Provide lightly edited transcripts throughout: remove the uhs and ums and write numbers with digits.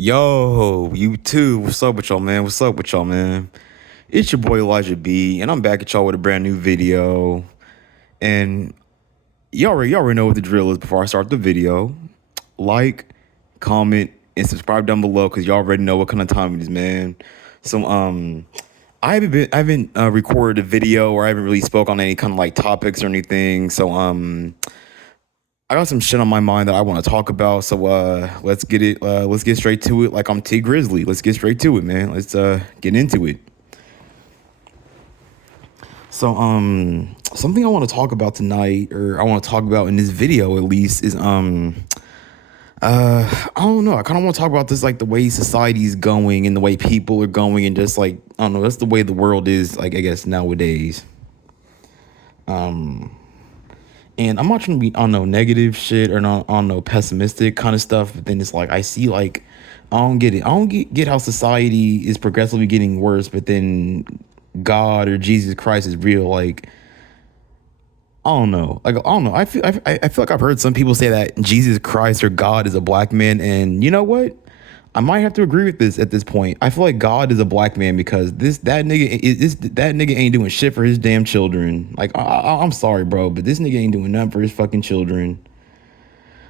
Yo, you too. What's up with y'all, man? What's up with y'all, man? It's your boy Elijah B, and I'm back at y'all with a brand new video. And y'all already know what the drill is before I start the video. Like, comment, and subscribe down below because y'all already know what kind of time it is, man. So, I haven't recorded a video or I haven't really spoke on any kind of like topics or anything. So, I got some shit on my mind that I want to talk about, so let's get it. Let's get straight to it. Like I'm T Grizzly. Let's get straight to it, man. Let's get into it. So something I want to talk about tonight, or I want to talk about in this video at least, is I don't know. I kind of want to talk about this, like the way society's going and the way people are going, and just like I don't know. That's the way the world is, like I guess nowadays. And I'm not trying to be on no negative shit or not on no pessimistic kind of stuff. But then it's like I see like I don't get it. I don't get how society is progressively getting worse, but then God or Jesus Christ is real. Like I don't know. Like I don't know. I feel like I've heard some people say that Jesus Christ or God is a black man, and you know what? I might have to agree with this at this point. I feel like God is a black man because that nigga ain't doing shit for his damn children. Like I'm sorry, bro, but this nigga ain't doing nothing for his fucking children.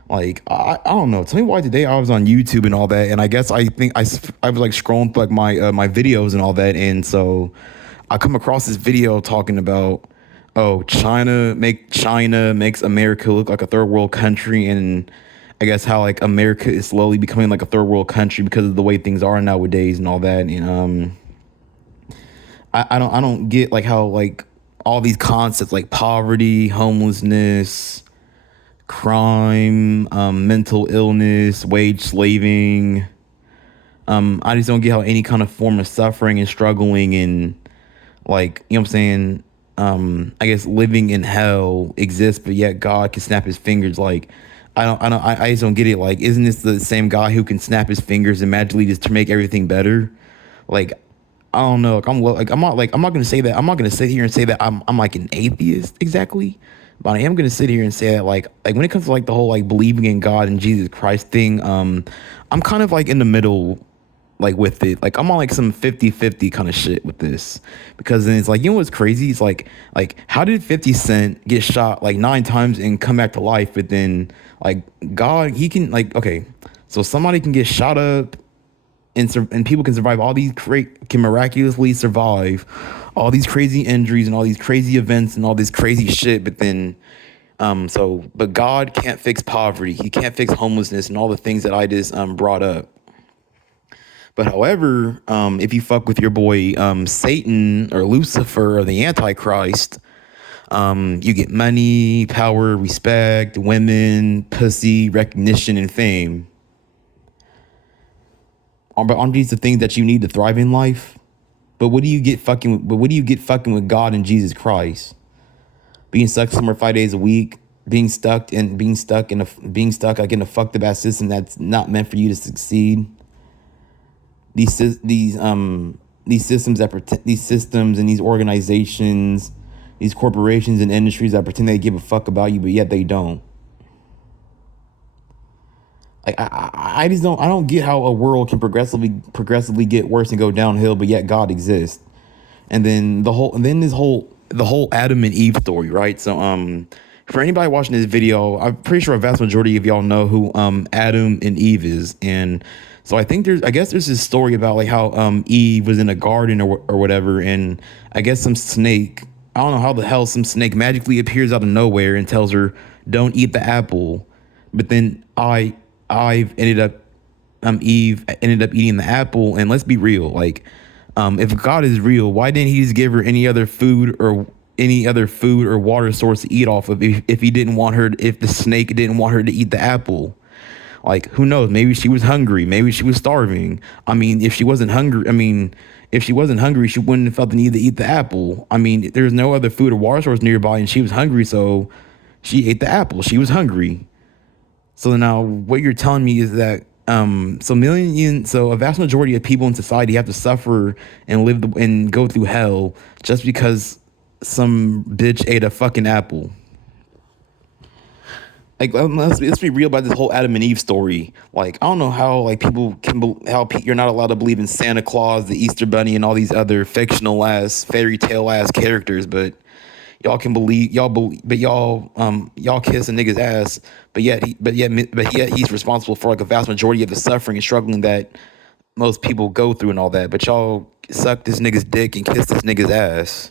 Like I don't know. Tell me why today I was on YouTube and all that, and I guess I think I was like scrolling through like my videos and all that, and so I come across this video talking about China makes America look like a third world country, and I guess how like America is slowly becoming like a third world country because of the way things are nowadays and all that. And I don't get like how like all these concepts like poverty, homelessness, crime, mental illness, wage slaving. I just don't get how any kind of form of suffering and struggling and like you know what I'm saying. I guess living in hell exists, but yet God can snap his fingers. Like I just don't get it. Like, isn't this the same guy who can snap his fingers and magically just to make everything better? Like, I don't know. I'm not gonna say that. I'm not gonna sit here and say that I'm like an atheist exactly, but I am gonna sit here and say that like when it comes to like the whole like believing in God and Jesus Christ thing, I'm kind of like in the middle like with it. Like I'm on like some 50-50 kind of shit with this. Because then it's like, you know what's crazy? It's like how did 50 Cent get shot like 9 times and come back to life? But then like God, he can like okay, so somebody can get shot up and people can survive all these can miraculously survive all these crazy injuries and all these crazy events and all this crazy shit, but then but God can't fix poverty. He can't fix homelessness and all the things that I just brought up. But however, if you fuck with your boy Satan or Lucifer or the Antichrist, you get money, power, respect, women, pussy, recognition, and fame. Aren't these the things that you need to thrive in life? But what do you get fucking? But what do you get fucking with God and Jesus Christ? Being stuck somewhere 5 days a week, being stuck like in a fucked up ass system that's not meant for you to succeed. These systems and these organizations, these corporations and industries that pretend they give a fuck about you, but yet they don't. Like I just don't get how a world can progressively get worse and go downhill, but yet God exists. And then the whole Adam and Eve story, right? So for anybody watching this video, I'm pretty sure a vast majority of y'all know who Adam and Eve is. And so I guess there's this story about like how Eve was in a garden or whatever, and I guess some snake, I don't know how the hell some snake magically appears out of nowhere and tells her, "Don't eat the apple." But then Eve ended up eating the apple. And let's be real, like if God is real, why didn't he just give her any other food or water source to eat off of if the snake didn't want her to eat the apple? Like, who knows? Maybe she was hungry. Maybe she was starving. I mean, if she wasn't hungry, she wouldn't have felt the need to eat the apple. I mean, there's no other food or water source nearby, and she was hungry, so she ate the apple. She was hungry. So now, what you're telling me is that so a vast majority of people in society have to suffer and go through hell just because some bitch ate a fucking apple. Like let's be real about this whole Adam and Eve story. Like I don't know how like people can you're not allowed to believe in Santa Claus, the Easter Bunny, and all these other fictional ass fairy tale ass characters, but y'all can believe but y'all kiss a nigga's ass, but yet he's responsible for like a vast majority of the suffering and struggling that most people go through and all that. But y'all suck this nigga's dick and kiss this nigga's ass.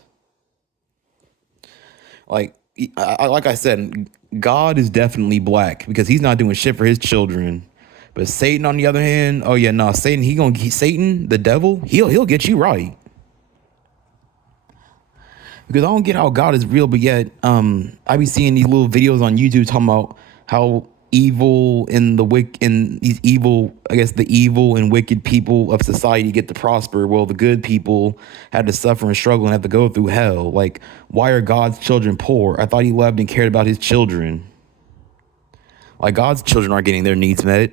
Like like I said, God is definitely black because he's not doing shit for his children. But Satan, on the other hand, oh yeah, no, Satan, Satan, the devil, he'll get you right. Because I don't get how God is real, but yet I be seeing these little videos on YouTube talking about how evil and these evil, I guess the evil and wicked people of society get to prosper. Well, the good people had to suffer and struggle and have to go through hell. Like, why are God's children poor? I thought he loved and cared about his children. Like, God's children aren't getting their needs met.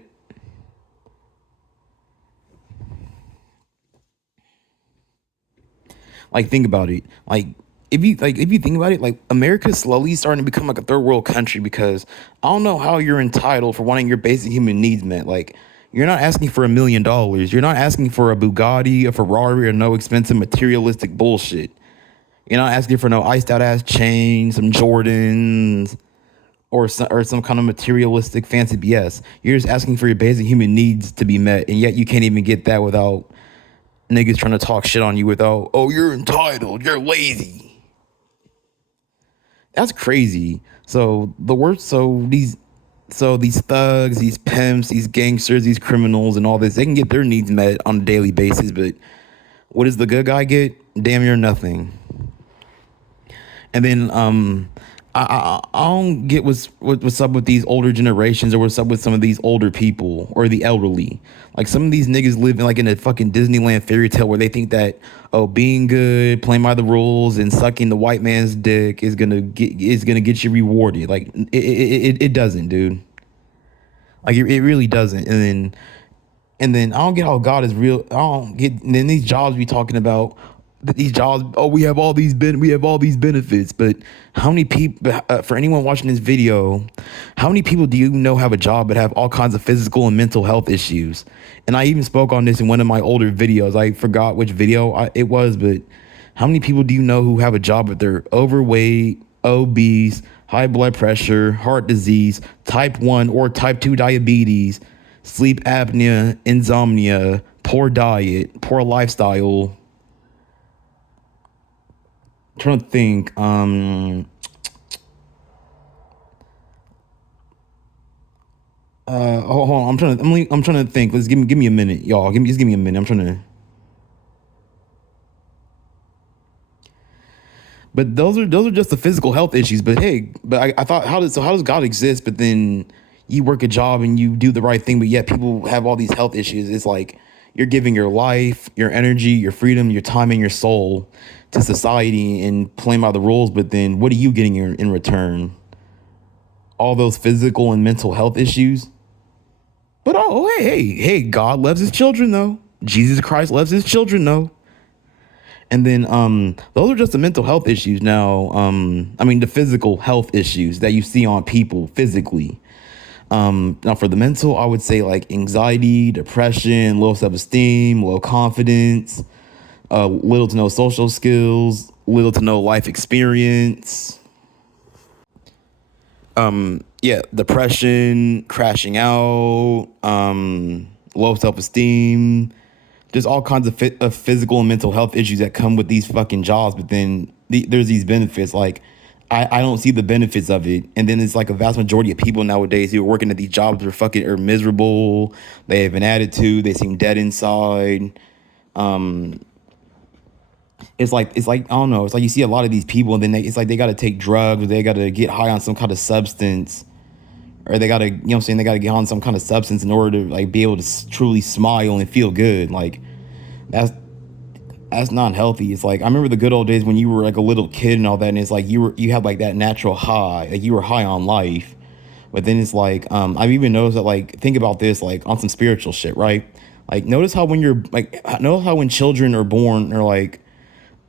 Like, think about it. Like, if you think about it, like America's slowly starting to become like a third world country because I don't know how you're entitled for wanting your basic human needs met. Like you're not asking for $1 million. You're not asking for a Bugatti, a Ferrari, or no expensive materialistic bullshit. You're not asking for no iced out ass chain, some Jordans, or some kind of materialistic fancy BS. You're just asking for your basic human needs to be met, and yet you can't even get that without niggas trying to talk shit on you without, oh, you're entitled, you're lazy. That's crazy. So these thugs, these pimps, these gangsters, these criminals, and all this, they can get their needs met on a daily basis. But what does the good guy get? Damn near nothing. And then I don't get what's up with these older generations or what's up with some of these older people or the elderly. Like some of these niggas live in a fucking Disneyland fairy tale where they think that being good, playing by the rules, and sucking the white man's dick is gonna get you rewarded. Like it doesn't, dude. Like it really doesn't. And then I don't get how God is real. I don't get. And then these jobs we talking about, these jobs. Oh, we have all these benefits. But how many people? For anyone watching this video, how many people do you know have a job but have all kinds of physical and mental health issues? And I even spoke on this in one of my older videos. I forgot which video it was, but how many people do you know who have a job but they're overweight, obese, high blood pressure, heart disease, type 1 or type 2 diabetes, sleep apnea, insomnia, poor diet, poor lifestyle? I'm trying to think. Hold on. I'm trying to think. Let's give me a minute, y'all. Give me a minute. I'm trying to. But those are just the physical health issues. But hey, I thought how does God exist? But then you work a job and you do the right thing, but yet people have all these health issues. It's like you're giving your life, your energy, your freedom, your time, and your soul to society and playing by the rules. But then what are you getting in return? All those physical and mental health issues. But hey, God loves his children though. Jesus Christ loves his children though. And then those are just the mental health issues. Now, I mean the physical health issues that you see on people physically. Now for the mental, I would say like anxiety, depression, low self-esteem, low confidence, little to no social skills, little to no life experience. Yeah, depression, crashing out, low self-esteem, there's all kinds of physical and mental health issues that come with these fucking jobs. But then there's these benefits. Like I don't see the benefits of it. And then it's like a vast majority of people nowadays who are working at these jobs are miserable. They have an attitude. They seem dead inside. It's like I don't know. It's like you see a lot of these people, and then it's like they got to take drugs, or they got to get high on some kind of substance, or they got to, you know what I'm saying, they got to get on some kind of substance in order to like be able to truly smile and feel good. Like that's not healthy. It's like I remember the good old days when you were like a little kid and all that, and it's like you had like that natural high, like you were high on life. But then it's like I've even noticed that, like, think about this, like on some spiritual shit, right? Like notice how when children are born, or like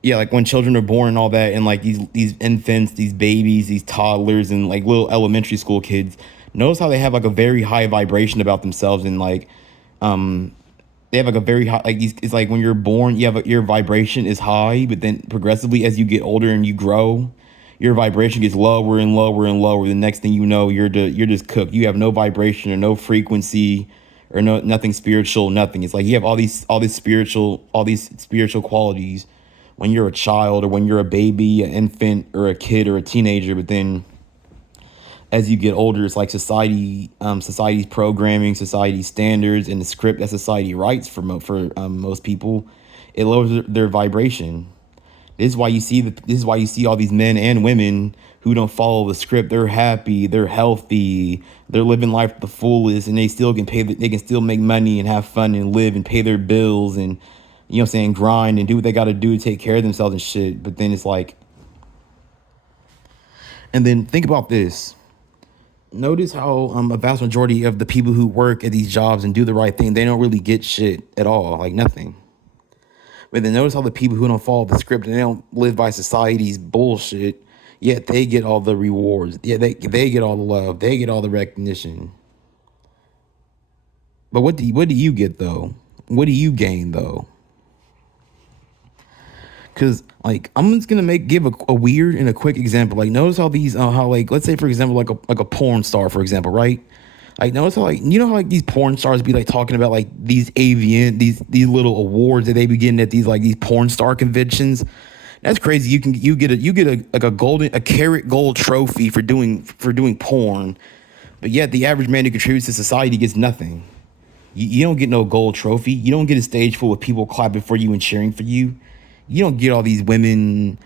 Yeah, like when children are born and all that, and like these infants, these babies, these toddlers, and like little elementary school kids. Notice how they have like a very high vibration about themselves, and like they have like a very high like these. It's like when you're born, you have your vibration is high, but then progressively as you get older and you grow, your vibration gets lower and lower and lower. The next thing you know, you're just cooked. You have no vibration or no frequency or no nothing spiritual, nothing. It's like you have all these spiritual qualities when you're a child or when you're a baby, an infant or a kid or a teenager, but then as you get older, it's like society's programming, society's standards, and the script that society writes for most people, it lowers their vibration. This is why you see all these men and women who don't follow the script. They're happy, they're healthy, they're living life to the fullest, and they still can they can still make money and have fun and live and pay their bills and you know what I'm saying, grind and do what they got to do to take care of themselves and shit. But then it's like, and then think about this. Notice how a vast majority of the people who work at these jobs and do the right thing, they don't really get shit at all, like nothing. But then notice how the people who don't follow the script and they don't live by society's bullshit, yet they get all the rewards. Yeah, they get all the love, they get all the recognition. But what do you get though? What do you gain though? Cause like I'm just gonna give a weird and a quick example. Like notice how these how like let's say for example like a porn star for example, right? Like notice how like you know how like these porn stars be like talking about like these avian these little awards that they be getting at these like these porn star conventions. That's crazy. You get a like a carat gold trophy for doing porn, but yet the average man who contributes to society gets nothing. You don't get no gold trophy. You don't get a stage full of people clapping for you and cheering for you. You don't get all these women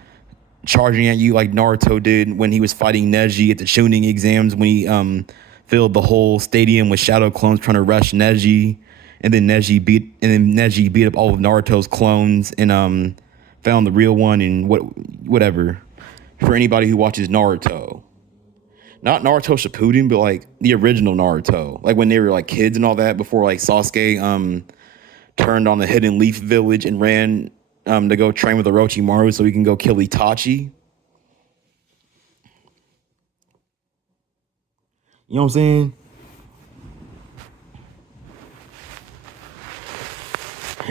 charging at you like Naruto did when he was fighting Neji at the Chunin exams when he filled the whole stadium with shadow clones trying to rush Neji, and then Neji beat up all of Naruto's clones and found the real one and whatever. For anybody who watches Naruto, not Naruto Shippuden, but like the original Naruto, like when they were like kids and all that before like Sasuke turned on the Hidden Leaf Village and ran to go train with Orochimaru so he can go kill Itachi. You know what I'm saying?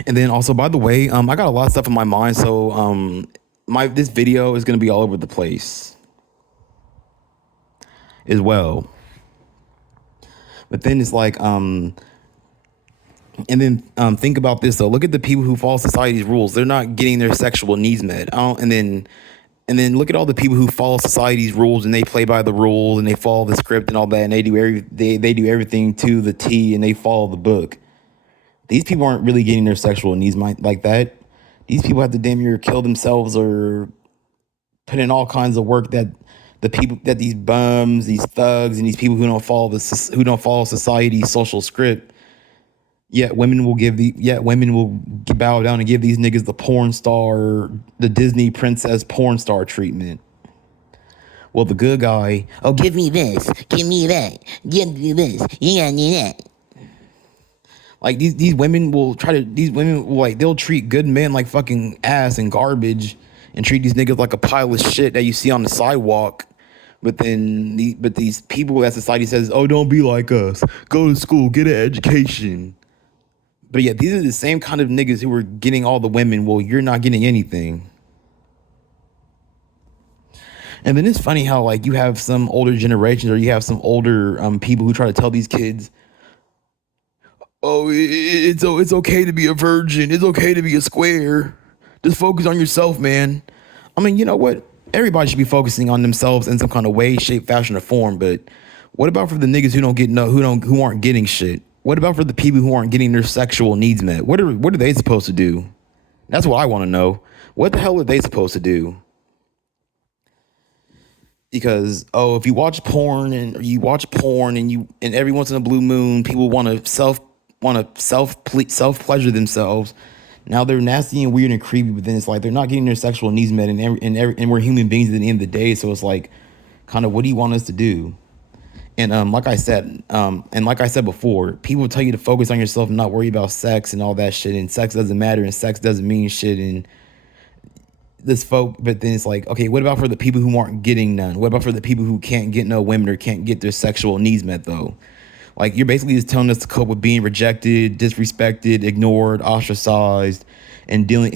And then also, by the way, I got a lot of stuff in my mind, so this video is gonna be all over the place as well. But then it's like and then think about this though. Look at the people who follow society's rules. They're not getting their sexual needs met. And then look at all the people who follow society's rules and they play by the rules and they follow the script and all that and they do everything to the T and they follow the book. These people aren't really getting their sexual needs like that. These people have to damn near kill themselves or put in all kinds of work that these bums, these thugs, and these people who don't follow society's social script. Yet women will bow down and give these niggas the Disney princess porn star treatment. Well, the good guy, oh, give me this, give me that, give me this, yeah, yeah. Like these women will like they'll treat good men like fucking ass and garbage, and treat these niggas like a pile of shit that you see on the sidewalk. But then these people that society says, oh, don't be like us, go to school, get an education. But yeah, these are the same kind of niggas who are getting all the women. Well, you're not getting anything. And then it's funny how like you have some older generations or you have some older people who try to tell these kids, oh, it's okay to be a virgin. It's okay to be a square. Just focus on yourself, man. I mean, you know what? Everybody should be focusing on themselves in some kind of way, shape, fashion, or form. But what about for the niggas who aren't getting shit? What about for the people who aren't getting their sexual needs met? What are they supposed to do? That's what I want to know. What the hell are they supposed to do? Because if you watch porn and every once in a blue moon people want to self pleasure themselves. Now they're nasty and weird and creepy, but then it's like they're not getting their sexual needs met, and we're human beings at the end of the day. So it's like, kind of, what do you want us to do? And like I said before, people tell you to focus on yourself and not worry about sex and all that shit. And sex doesn't matter, and sex doesn't mean shit. And this folk, but then it's like, okay, what about for the people who aren't getting none? What about for the people who can't get no women or can't get their sexual needs met though? Like you're basically just telling us to cope with being rejected, disrespected, ignored, ostracized, and dealing,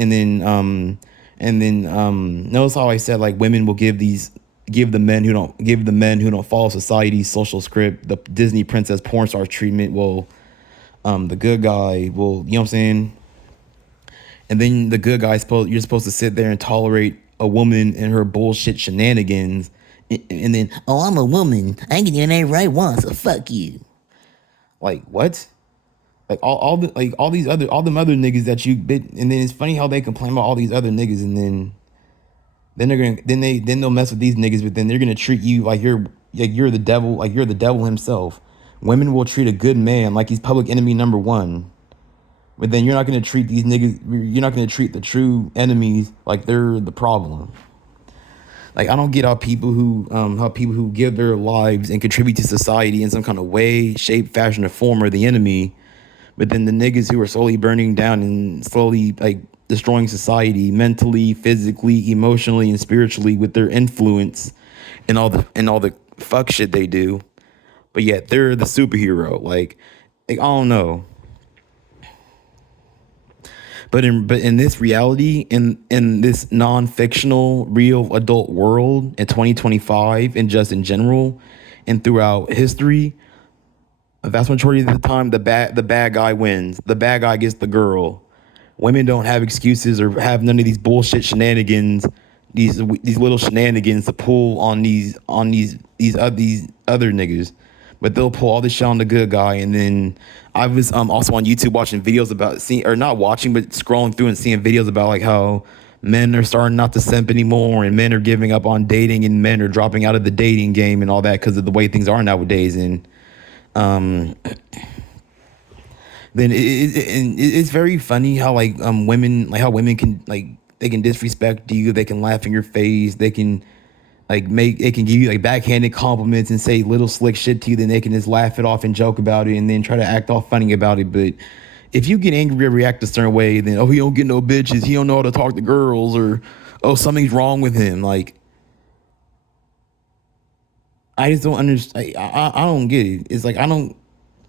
notice how I said like women will give the men who don't follow society's social script the Disney princess porn star treatment. Well, the good guy will, you know what I'm saying? And then the good guy you're supposed to sit there and tolerate a woman and her bullshit shenanigans, and then oh, I'm a woman, I ain't getting that right once, so fuck you. Like what? Like all them other niggas that you bit, and then it's funny how they complain about all these other niggas, and then they'll mess with these niggas, but then they're gonna treat you like you're the devil, like you're the devil himself. Women will treat a good man like he's public enemy number one. But then you're not gonna treat these niggas. You're not gonna treat the true enemies like they're the problem. Like I don't get how people who give their lives and contribute to society in some kind of way, shape, fashion, or form are the enemy. But then the niggas who are slowly burning down and slowly like destroying society mentally, physically, emotionally, and spiritually with their influence and all the fuck shit they do. But yet they're the superhero. Like I don't know. But in this reality, in this non-fictional real adult world in 2025 and just in general and throughout history, a vast majority of the time the bad guy wins. The bad guy gets the girl. Women don't have excuses or have none of these bullshit shenanigans, these little shenanigans to pull on these other niggas. But they'll pull all this shit on the good guy. And then I was also on YouTube watching videos about seeing, or not watching, but scrolling through and seeing videos about like how men are starting not to simp anymore, and men are giving up on dating, and men are dropping out of the dating game and all that because of the way things are nowadays. And um, then it's very funny how like women, like how women can like, they can disrespect you, they can laugh in your face, they can it can give you like backhanded compliments and say little slick shit to you, then they can just laugh it off and joke about it and then try to act all funny about it. But if you get angry or react a certain way, then oh, he don't get no bitches, he don't know how to talk to girls, or oh, something's wrong with him. Like I just don't understand. I don't get it. It's like I don't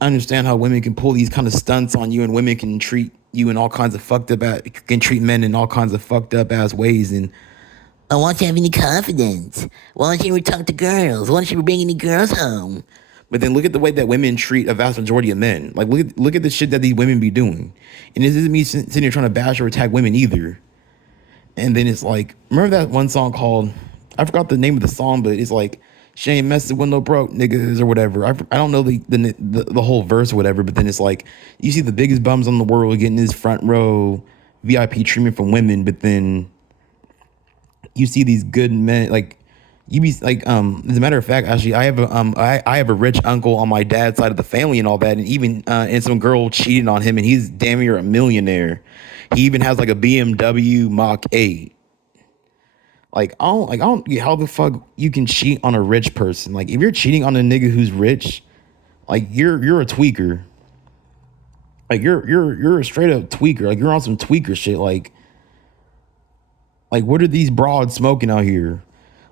understand how women can pull these kind of stunts on you, and women can treat you in all kinds of fucked up can treat men in all kinds of fucked up ass ways. And I want you to have any confidence. Why don't you ever talk to girls? Why don't you ever bring any girls home? But then look at the way that women treat a vast majority of men. Like look at the shit that these women be doing. And this isn't me sitting here trying to bash or attack women either. And then it's like, remember that one song called, I forgot the name of the song, but it's like, she ain't messing with no broke niggas or whatever. I don't know the whole verse or whatever, but then it's like, you see the biggest bums in the world getting this front row VIP treatment from women, but then you see these good men, like you be like, as a matter of fact, actually I have a rich uncle on my dad's side of the family and all that, and even and some girl cheated on him, and he's damn near a millionaire. He even has like a BMW Mach 8. I don't get how the fuck you can cheat on a rich person. Like if you're cheating on a nigga who's rich, like you're a tweaker. Like you're a straight up tweaker. Like you're on some tweaker shit. Like what are these broads smoking out here?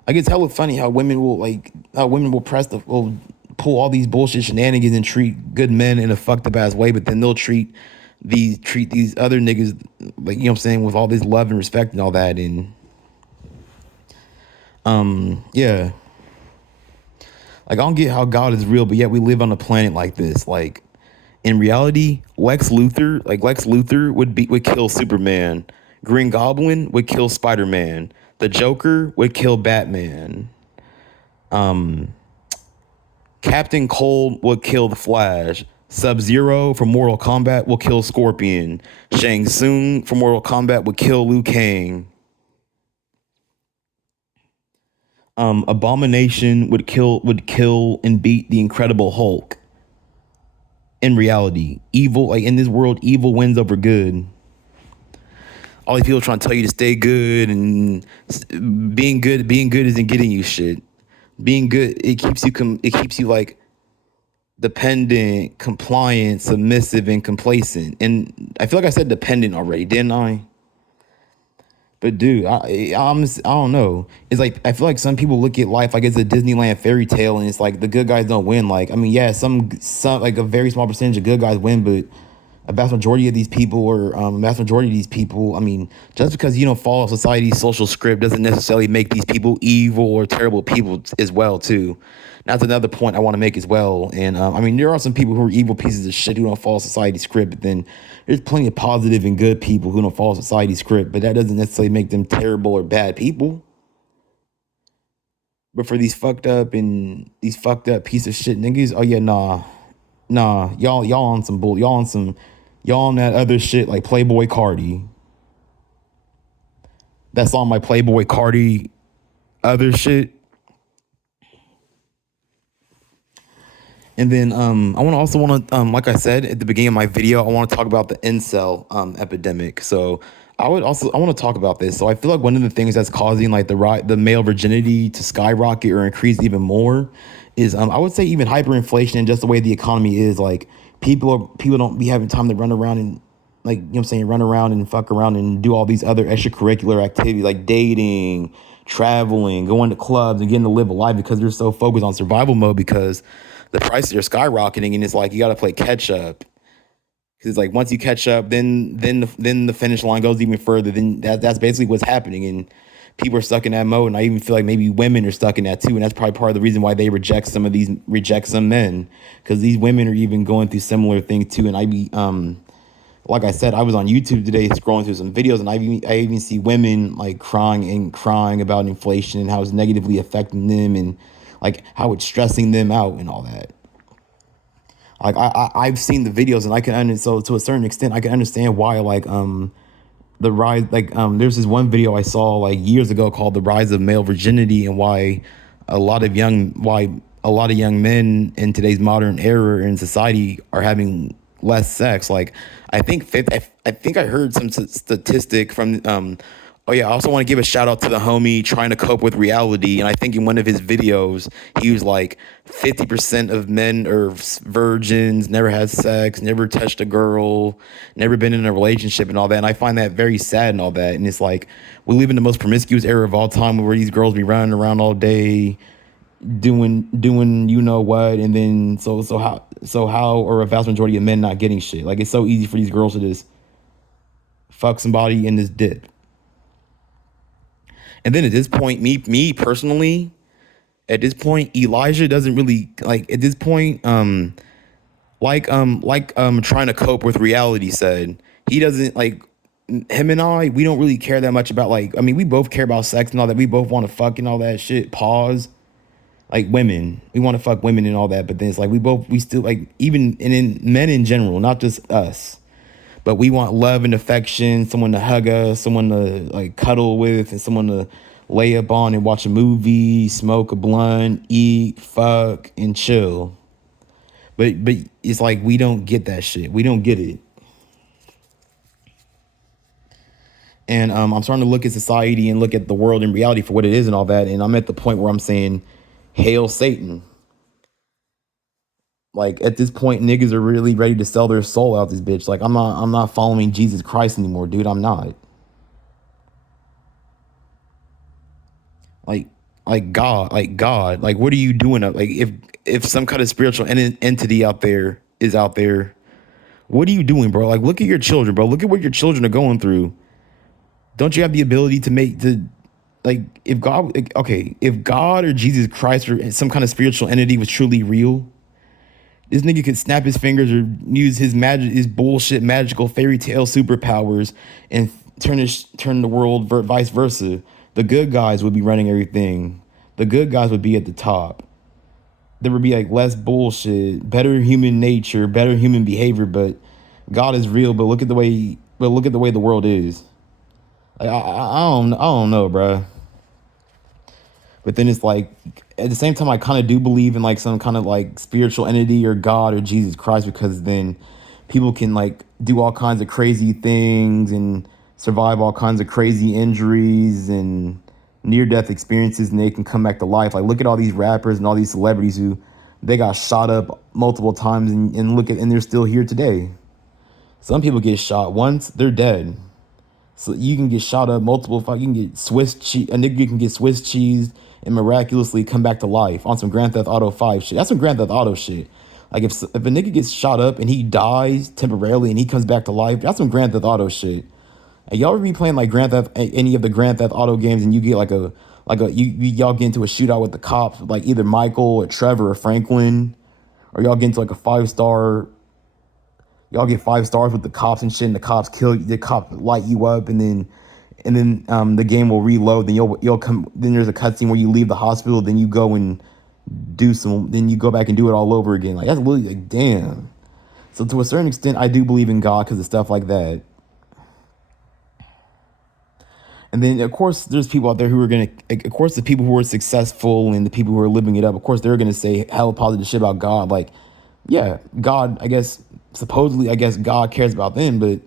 Like it's hella funny how women will will pull all these bullshit shenanigans and treat good men in a fucked up ass way, but then they'll treat these other niggas, like, you know what I'm saying, with all this love and respect and all that. And yeah. Like I don't get how God is real, but yet we live on a planet like this. Like in reality, Lex Luthor would kill Superman. Green Goblin would kill Spider-Man. The Joker would kill Batman. Captain Cold would kill the Flash. Sub-Zero from Mortal Kombat will kill Scorpion. Shang Tsung from Mortal Kombat would kill Liu Kang. Abomination would kill and beat the Incredible Hulk. In reality, evil, like in this world, evil wins over good. All these people trying to tell you to stay good, and being good isn't getting you shit. Being good, it keeps you like dependent, compliant, submissive, and complacent. And I feel like I said dependent already, didn't I? But dude, I don't know. It's like I feel like some people look at life like it's a Disneyland fairy tale, and it's like the good guys don't win. Like I mean, yeah, some like a very small percentage of good guys win, but a vast majority of these people, or a vast majority of these people, I mean, just because you don't follow society's social script doesn't necessarily make these people evil or terrible people as well too. That's another point I want to make as well. And I mean, there are some people who are evil pieces of shit who don't follow society's script, but then there's plenty of positive and good people who don't follow society's script, but that doesn't necessarily make them terrible or bad people. But for these fucked up piece of shit niggas, oh yeah, nah, y'all on some bull, y'all on that other shit like Playboy Cardi. That's on my Playboy Cardi other shit. And then I want to like I said at the beginning of my video, I want to talk about the incel epidemic. So I want to talk about this. So I feel like one of the things that's causing like the male virginity to skyrocket or increase even more is I would say even hyperinflation and just the way the economy is. Like people don't be having time to run around and like, you know what I'm saying, run around and fuck around and do all these other extracurricular activities like dating, traveling, going to clubs and getting to live a life because they're so focused on survival mode because the prices are skyrocketing and it's like you got to play catch up. Because it's like once you catch up, then the finish line goes even further. Then that's basically what's happening, and people are stuck in that mode. And I even feel like maybe women are stuck in that too, and that's probably part of the reason why they reject some men, because these women are even going through similar things too. And like I said, I was on YouTube today scrolling through some videos, and I even see women like crying about inflation and how it's negatively affecting them, and like how it's stressing them out and all that. Like I've seen the videos, and I can so to a certain extent I can understand why like the rise, like there's this one video I saw like years ago called "The Rise of Male Virginity" and why a lot of young men in today's modern era in society are having less sex. Like I think I heard some statistic from oh yeah, I also want to give a shout out to the homie Trying to Cope with Reality. And I think in one of his videos, he was like 50% of men are virgins, never had sex, never touched a girl, never been in a relationship and all that. And I find that very sad and all that. And it's like, we live in the most promiscuous era of all time where these girls be running around all day doing you know what, and then so how or a vast majority of men not getting shit. Like it's so easy for these girls to just fuck somebody and just dip. And then at this point, me personally, at this point, Elijah doesn't really like. At this point, Trying to Cope with Reality said, he doesn't like him and I. We don't really care that much about like. I mean, we both care about sex and all that. We both want to fuck and all that shit. Pause. Like women, we want to fuck women and all that. But then it's like we still like even and in men in general, not just us. But we want love and affection, someone to hug us, someone to like cuddle with, and someone to lay up on and watch a movie, smoke a blunt, eat, fuck, and chill. But it's like we don't get that shit. We don't get it. And I'm starting to look at society and look at the world in reality for what it is and all that. And I'm at the point where I'm saying, hail Satan. Like at this point, niggas are really ready to sell their soul out this bitch. Like I'm not following Jesus Christ anymore, dude. I'm not. Like God, like what are you doing? Like if some kind of spiritual entity out there is out there, what are you doing, bro? Like look at your children, bro. Look at what your children are going through. Don't you have the ability if God or Jesus Christ or some kind of spiritual entity was truly real, this nigga could snap his fingers or use his bullshit magical fairy tale superpowers and turn the world vice versa. The good guys would be running everything. The good guys would be at the top. There would be like less bullshit, better human nature, better human behavior. But God is real. But look at the way the world is. Like, I don't know, bro. But then it's like, at the same time, I kind of do believe in like some kind of like spiritual entity or God or Jesus Christ, because then people can like do all kinds of crazy things and survive all kinds of crazy injuries and near-death experiences, and they can come back to life. Like look at all these rappers and all these celebrities who they got shot up multiple times and they're still here today. Some people get shot once, they're dead. So you can get shot up multiple. You can get Swiss cheese. A nigga can get Swiss cheese and miraculously come back to life on some Grand Theft Auto 5 shit. That's some Grand Theft Auto shit. Like if a nigga gets shot up and he dies temporarily and he comes back to life, that's some Grand Theft Auto shit. And y'all ever be playing like Grand Theft any of the Grand Theft Auto games and you get y'all get into a shootout with the cops, like either Michael or Trevor or Franklin, or y'all get into like a 5-star. Y'all get 5 stars with the cops and shit, and the cops kill you. The cops light you up, and then the game will reload. Then you'll come. Then there's a cutscene where you leave the hospital. Then you go and Then you go back and do it all over again. Like that's really like damn. So to a certain extent, I do believe in God because of stuff like that. And then, of course, there's people out there who are going to, of course, the people who are successful and the people who are living it up, of course, they're going to say hella positive shit about God. Like, yeah, God, I guess, supposedly, I guess God cares about them, but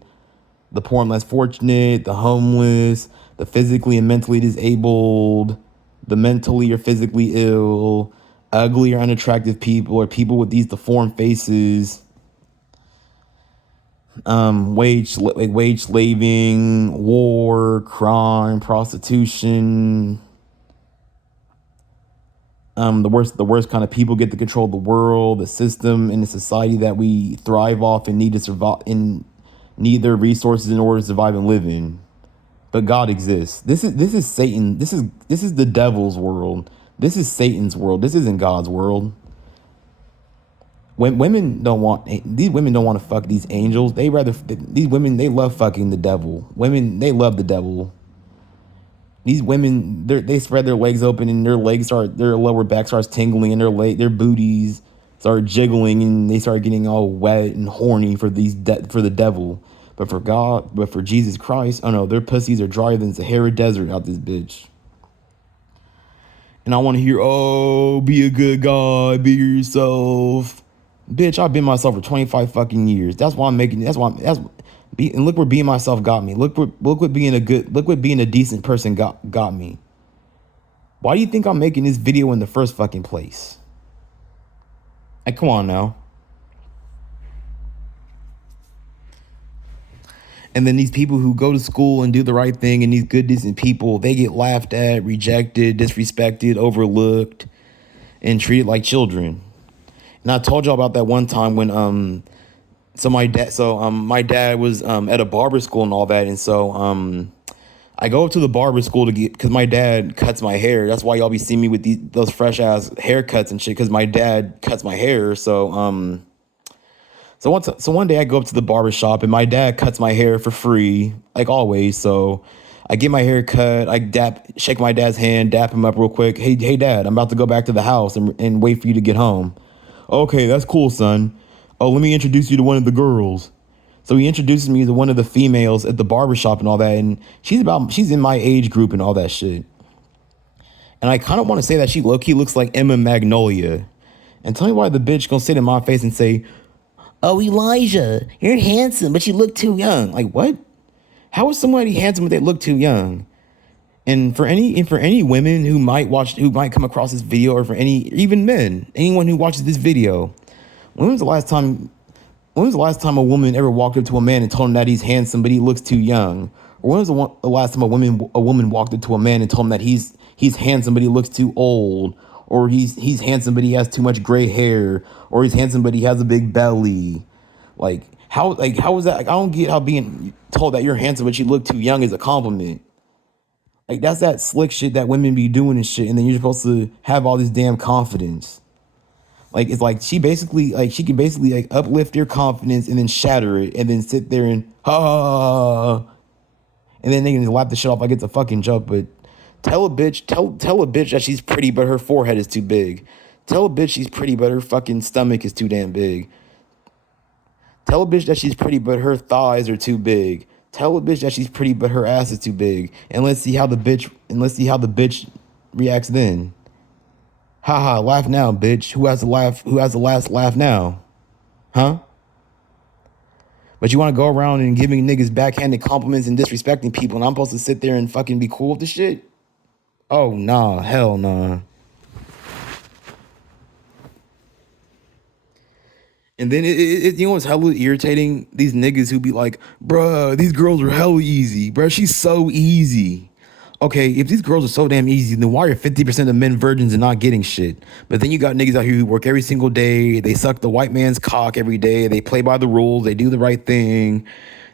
the poor and less fortunate, the homeless, the physically and mentally disabled, the mentally or physically ill, ugly or unattractive people, or people with these deformed faces, wage slaving, war, crime, prostitution. The worst kind of people get to control the world, the system, and the society that we thrive off and need to survive and need their resources in order to survive and live in. But God exists. This is Satan. This is the devil's world. This is Satan's world. This isn't God's world. When these women don't want to fuck these angels. These women, they love fucking the devil. Women, they love the devil. These women, they spread their legs open and their lower back starts tingling and their booties start jiggling and they start getting all wet and horny for for the devil. But for Jesus Christ, oh no, their pussies are drier than Sahara Desert out this bitch. And I want to hear, oh, be a good guy, be yourself. Bitch, I've been myself for 25 fucking years. That's why I'm making. And look where being myself got me. Look what being a decent person got me. Why do you think I'm making this video in the first fucking place? Like, come on now. And then these people who go to school and do the right thing, and these good, decent people, they get laughed at, rejected, disrespected, overlooked, and treated like children. And I told y'all about that one time when my dad was at a barber school and all that, and so I go up to the barber school because my dad cuts my hair. That's why y'all be seeing me with those fresh ass haircuts and shit, because my dad cuts my hair. So one day I go up to the barber shop and my dad cuts my hair for free, like always. So I get my hair cut, shake my dad's hand, dap him up real quick. Hey dad, I'm about to go back to the house and wait for you to get home. Okay, that's cool, son. Oh, let me introduce you to one of the girls. So he introduces me to one of the females at the barbershop and all that, and she's in my age group and all that shit. And I kind of want to say that she low-key looks like Emma Magnolia. And tell me why the bitch gonna sit in my face and say, oh, Elijah, you're handsome, but you look too young. Like, what? How is somebody handsome if they look too young? And for any women who might come across this video, or for even men, anyone who watches this video, when was the last time a woman ever walked up to a man and told him that he's handsome but he looks too young? Or when was the last time a woman walked up to a man and told him that he's handsome but he looks too old? Or he's handsome but he has too much gray hair? Or he's handsome but he has a big belly? How is that? I don't get how being told that you're handsome but you look too young is a compliment. Like, that's that slick shit that women be doing and shit, and then you're supposed to have all this damn confidence. Like, it's like she can basically uplift your confidence and then shatter it, and then sit there and and then they can lap the shit off like it's a fucking joke. But tell a bitch that she's pretty but her forehead is too big. Tell a bitch she's pretty but her fucking stomach is too damn big. Tell a bitch that she's pretty but her thighs are too big. Tell a bitch that she's pretty but her ass is too big. And let's see how the bitch reacts then. Haha, laugh now, bitch. Who has the last laugh now? Huh? But you want to go around and giving niggas backhanded compliments and disrespecting people, and I'm supposed to sit there and fucking be cool with the shit? Oh, nah. Hell nah. And then you know what's hella irritating? These niggas who be like, bruh, these girls are hella easy. Bruh, she's so easy. Okay, if these girls are so damn easy, then why are 50% of men virgins and not getting shit? But then you got niggas out here who work every single day. They suck the white man's cock every day. They play by the rules. They do the right thing.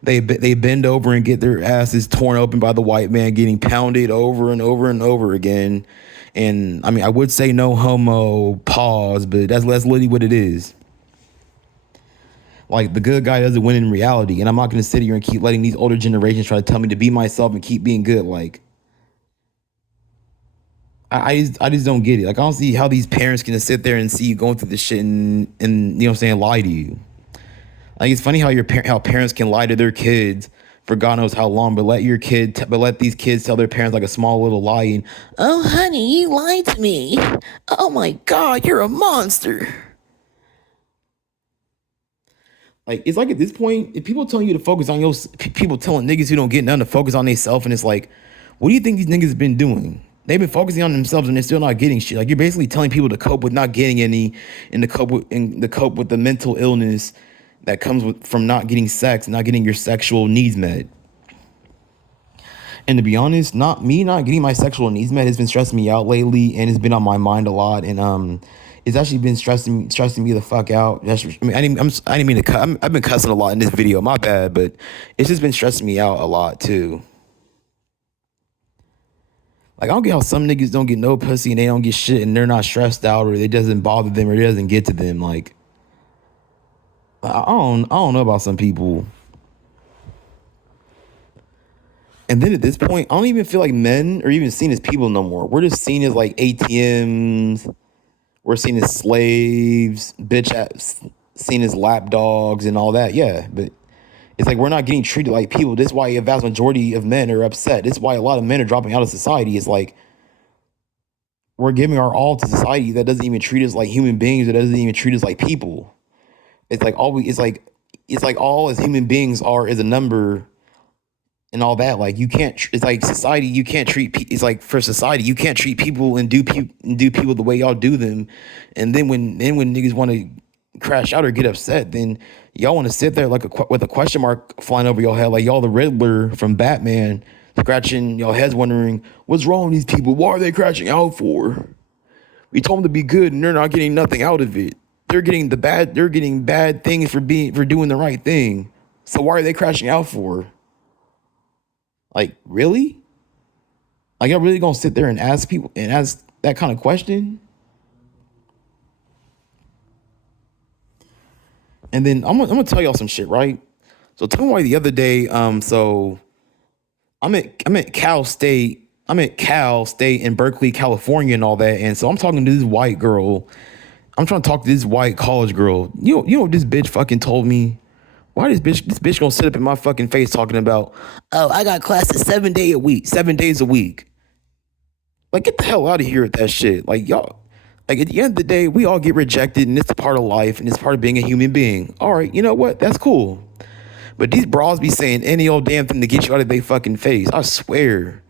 They bend over and get their asses torn open by the white man, getting pounded over and over and over again. And I mean, I would say no homo, pause, but that's literally what it is. Like, the good guy doesn't win in reality, and I'm not gonna sit here and keep letting these older generations try to tell me to be myself and keep being good. Like, I just don't get it. Like, I don't see how these parents can sit there and see you going through this shit and you know what I'm saying, lie to you. Like, it's funny how how parents can lie to their kids for God knows how long, but let these kids tell their parents like a small little lie and, oh honey, you lied to me. Oh my God, you're a monster. Like, it's like at this point, if people telling you to focus on your people telling niggas who don't get none to focus on themselves, and it's like, what do you think these niggas have been doing? They've been focusing on themselves and they're still not getting shit. Like, you're basically telling people to cope with not getting any, and to cope with the mental illness that comes from not getting sex, not getting your sexual needs met. And to be honest, not getting my sexual needs met has been stressing me out lately, and it's been on my mind a lot. And it's actually been stressing me the fuck out. I mean, I didn't mean to cut. I've been cussing a lot in this video. My bad, but it's just been stressing me out a lot too. Like, I don't get how some niggas don't get no pussy and they don't get shit and they're not stressed out or it doesn't bother them or it doesn't get to them. Like, I don't know about some people. And then at this point, I don't even feel like men are even seen as people no more. We're just seen as like ATMs. We're seen as slaves, seen as lap dogs and all that. Yeah, but it's like we're not getting treated like people. This is why a vast majority of men are upset. This is why a lot of men are dropping out of society. It's like we're giving our all to society that doesn't even treat us like human beings. That doesn't even treat us like people. It's like all as human beings are is a number and all that. Like, you can't. It's like society. You can't treat. It's like for society, you can't treat people and do people the way y'all do them. And then when niggas want to crash out or get upset, then y'all want to sit there like with a question mark flying over your head, like y'all the Riddler from Batman, scratching your heads, wondering what's wrong with these people. Why are they crashing out for? We told them to be good, and they're not getting nothing out of it. They're getting bad things for doing the right thing. So why are they crashing out for? Like, really? Like, y'all really gonna sit there and ask that kind of question? And then I'm gonna tell y'all some shit, right? So tell me why the other day, so I'm at Cal State. I'm at Cal State in Berkeley, California, and all that. And so I'm talking to this white girl. I'm trying to talk to this white college girl. You know what this bitch fucking told me? Why this bitch gonna sit up in my fucking face talking about, oh, I got classes 7 days a week. Like, get the hell out of here with that shit. Like, y'all, like, at the end of the day, we all get rejected, and it's a part of life, and it's part of being a human being. All right, you know what? That's cool. But these bras be saying any old damn thing to get you out of their fucking face. I swear.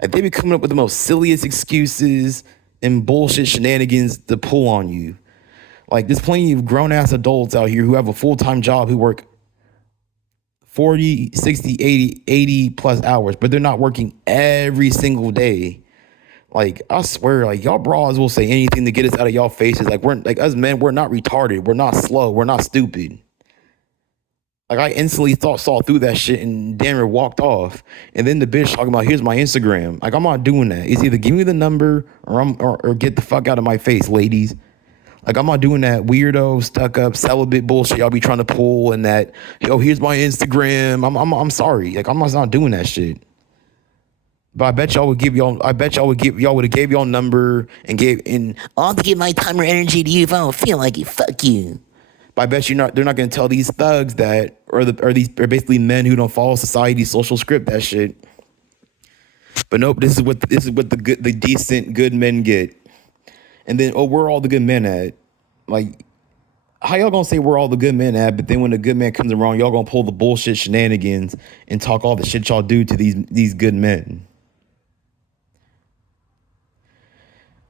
Like, they be coming up with the most silliest excuses and bullshit shenanigans to pull on you. Like, there's plenty of grown-ass adults out here who have a full-time job who work 40, 60, 80 plus hours, but they're not working every single day. Like, I swear, like, y'all bras will say anything to get us out of y'all faces. Like, us men, we're not retarded. We're not slow. We're not stupid. Like, I instantly saw through that shit and damn near walked off. And then the bitch talking about, here's my Instagram. Like, I'm not doing that. It's either give me the number or get the fuck out of my face, ladies. Like, I'm not doing that weirdo, stuck up, celibate bullshit y'all be trying to pull and that, yo, here's my Instagram. I'm sorry. Like, I'm not doing that shit. But I bet y'all would have gave y'all number and I'll have to give my time or energy to you if I don't feel like it. Fuck you. But I bet they're not gonna tell these thugs that, or basically men who don't follow society's social script that shit. But nope, this is what the decent good men get. And then, oh, where are all the good men at? Like, how y'all gonna say where all the good men at, but then when the good man comes around, y'all gonna pull the bullshit shenanigans and talk all the shit y'all do to these good men?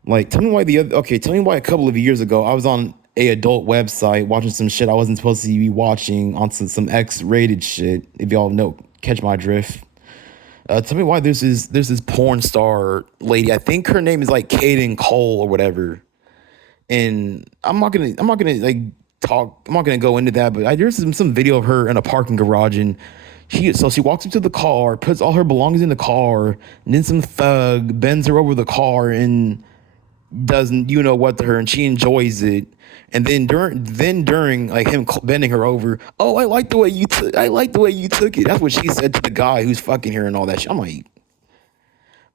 Like, tell me why a couple of years ago I was on a adult website watching some shit I wasn't supposed to be watching on some X-rated shit. If y'all know, catch my drift. Tell me why there's this porn star lady. I think her name is like Kaden Cole or whatever. And I'm not gonna like talk. I'm not gonna go into that. But there's some video of her in a parking garage, and she walks into the car, puts all her belongings in the car, and then some thug bends her over the car and doesn't you know what to her, and she enjoys it. And then during like him bending her over, oh, I like the way you took it. That's what she said to the guy who's fucking her and all that shit. I'm like,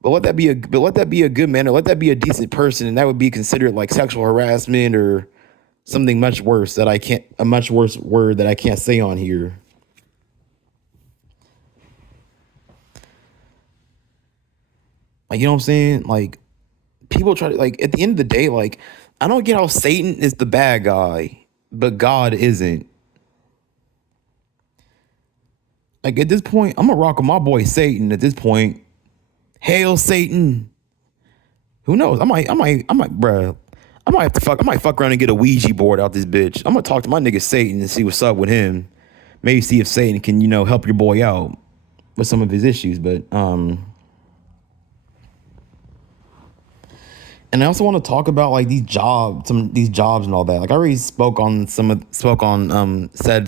but let that be a good man, or let that be a decent person, and that would be considered like sexual harassment or something much worse that I can't a much worse word that I can't say on here. Like you know what I'm saying? Like people try to like at the end of the day, like I don't get how Satan is the bad guy, but God isn't. Like at this point, I'm gonna rock with my boy Satan. At this point, hail Satan. Who knows? Bruh. I might fuck around and get a Ouija board out this bitch. I'm gonna talk to my nigga Satan and see what's up with him. Maybe see if Satan can, help your boy out with some of his issues. But and I also want to talk about like these jobs and all that. Like I already said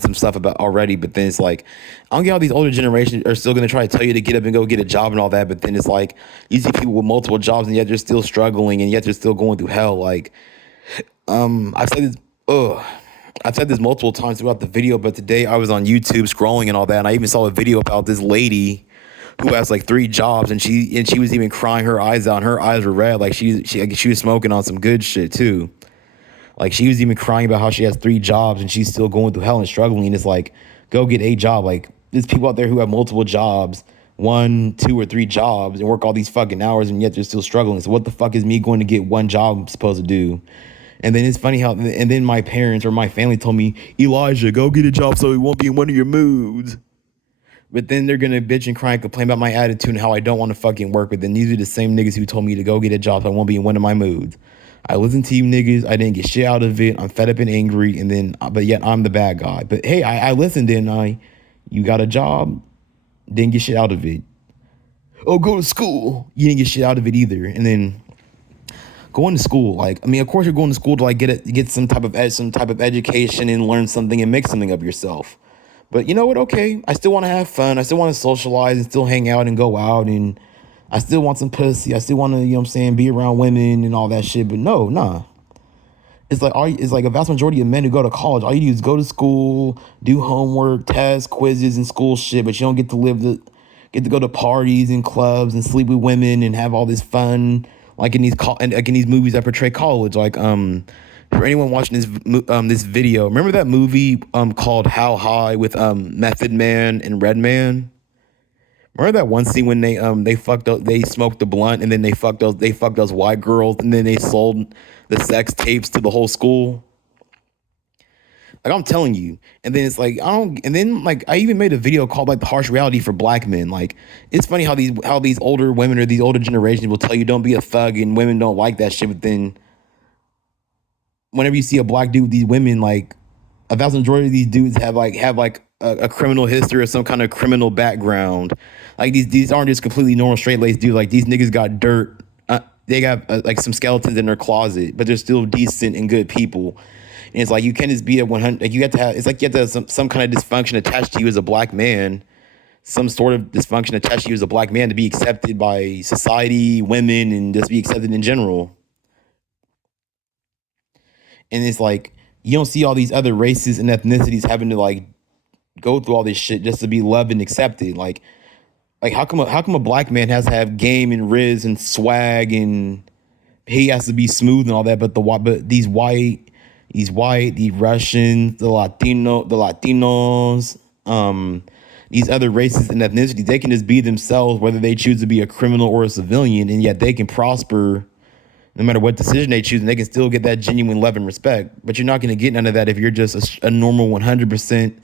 some stuff about already, but then it's like I don't get how these older generations are still gonna try to tell you to get up and go get a job and all that, but then it's like you see people with multiple jobs and yet they're still struggling and yet they're still going through hell. Like I've said this ugh. I've said this multiple times throughout the video, but today I was on YouTube scrolling and all that, and I even saw a video about this lady who has like three jobs, and she was even crying her eyes out, and her eyes were red, like she was smoking on some good shit too. Like she was even crying about how she has three jobs and she's still going through hell and struggling. And it's like, go get a job. Like there's people out there who have multiple jobs, one, two, or three jobs, and work all these fucking hours, and yet they're still struggling. So what the fuck is me going to get one job I'm supposed to do? And then it's funny and then my parents or my family told me, Elijah, go get a job so it won't be in one of your moods. But then they're gonna bitch and cry and complain about my attitude and how I don't want to fucking work. But then these are the same niggas who told me to go get a job so I won't be in one of my moods. I listen to you niggas. I didn't get shit out of it. I'm fed up and angry. And then, but yet I'm the bad guy. But hey, I listened, didn't I? You got a job, didn't get shit out of it. Oh, go to school. You didn't get shit out of it either. And then going to school, like, I mean, of course you're going to school to like get some type of education and learn something and make something of yourself. But you know what? Okay, I still want to have fun. I still want to socialize and still hang out and go out, and I still want some pussy. I still want to, be around women and all that shit. But no, nah. It's like a vast majority of men who go to college, all you do is go to school, do homework, tests, quizzes, and school shit, but you don't get to go to parties and clubs and sleep with women and have all this fun like in these movies that portray college. Like for anyone watching this video, remember that movie called How High with Method Man and Redman? Remember that one scene when they fucked up, they smoked the blunt, and then they fucked those white girls, and then they sold the sex tapes to the whole school? Like I'm telling you. And then it's like and then like I even made a video called like the harsh reality for black men. Like it's funny how these older women or these older generations will tell you don't be a thug, and women don't like that shit. But then whenever you see a black dude with these women, like a vast majority of these dudes have a criminal history or some kind of criminal background. Like these aren't just completely normal straight laced dudes. Like these niggas got dirt. They got like some skeletons in their closet, but they're still decent and good people. And it's like you can't just be a 100. Like you have to have. It's like you have to have some kind of dysfunction attached to you as a black man. Some sort of dysfunction attached to you as a black man to be accepted by society, women, and just be accepted in general. And it's like you don't see all these other races and ethnicities having to like go through all this shit just to be loved and accepted. Like how come a black man has to have game and riz and swag and he has to be smooth and all that, but these Russians, the Latinos, these other races and ethnicities, they can just be themselves, whether they choose to be a criminal or a civilian, and yet they can prosper no matter what decision they choose, and they can still get that genuine love and respect. But you're not going to get none of that if you're just a normal 100%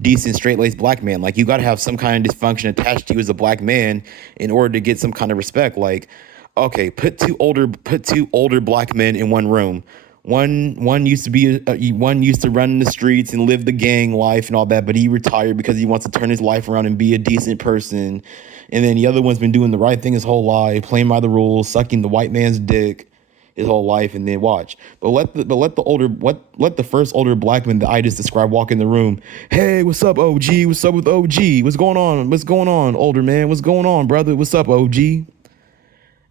decent straight-laced black man. Like you got to have some kind of dysfunction attached to you as a black man in order to get some kind of respect. Like, okay, put two older black men in one room. One used to be one used to run the streets and live the gang life and all that, but he retired because he wants to turn his life around and be a decent person. And then the other one's been doing the right thing his whole life, playing by the rules, sucking the white man's dick his whole life, and then watch. Let the first older black man that I just described walk in the room. Hey, what's up, OG? What's up with OG? What's going on? What's going on, older man? What's going on, brother? What's up, OG?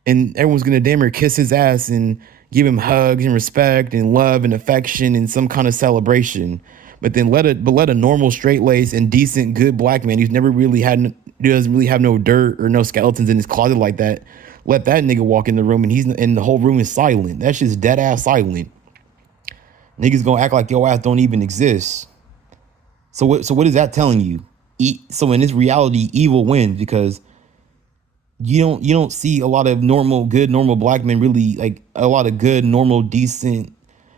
And everyone's gonna damn near kiss his ass and give him hugs and respect and love and affection and some kind of celebration. But then let a normal, straight laced and decent, good black man who's never really had who doesn't really have no dirt or no skeletons in his closet like that. Let that nigga walk in the room and the whole room is silent. That's just dead ass silent. Niggas gonna act like your ass don't even exist. So what is that telling you? So in this reality, evil wins because you don't see a lot of normal black men, really, like a lot of good, normal, decent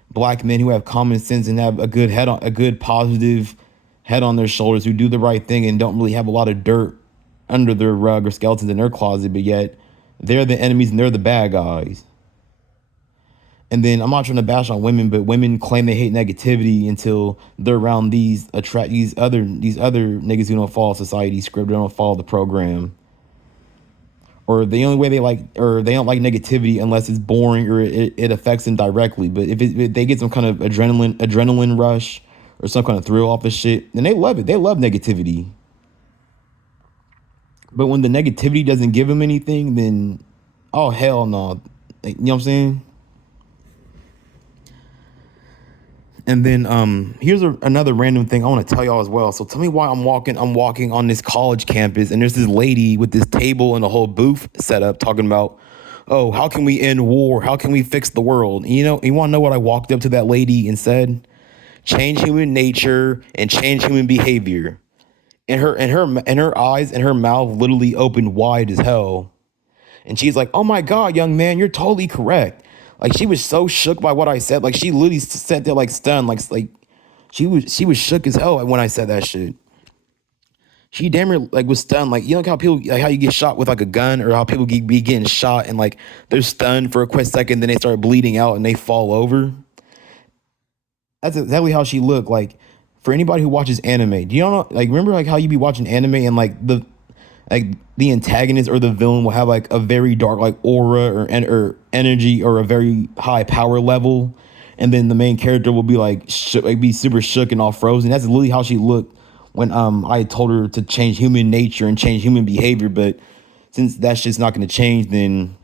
black men who have common sense and have a good positive head on their shoulders, who do the right thing and don't really have a lot of dirt under their rug or skeletons in their closet, but yet they're the enemies and they're the bad guys. And then I'm not trying to bash on women, but women claim they hate negativity until they're around these other niggas who don't follow society script, don't follow the program. Or the only way they don't like negativity unless it's boring or it affects them directly. But if they get some kind of adrenaline rush or some kind of thrill off the shit, then they love it. They love negativity. But when the negativity doesn't give them anything, then oh hell no. Like, you know what I'm saying? And then here's another random thing I want to tell y'all as well. So tell me why I'm walking on this college campus and there's this lady with this table and a whole booth set up talking about, oh, how can we end war? How can we fix the world? And you want to know what I walked up to that lady and said? Change human nature and change human behavior. And her eyes and her mouth literally opened wide as hell. And she's like, oh my God, young man, you're totally correct. Like, she was so shook by what I said. Like, she literally sat there like stunned. Like she was shook as hell when I said that shit. She damn near like was stunned. Like, you know how people, like how you get shot with like a gun, or how people be getting shot and like they're stunned for a quick second, then they start bleeding out and they fall over. That's exactly how she looked. Like, for anybody who watches anime, do you know, like, remember like how you be watching anime and like the antagonist or the villain will have like a very dark like aura or energy or a very high power level, and then the main character will be like be super shook and all frozen. That's literally how she looked when I told her to change human nature and change human behavior. But since that shit's not going to change, then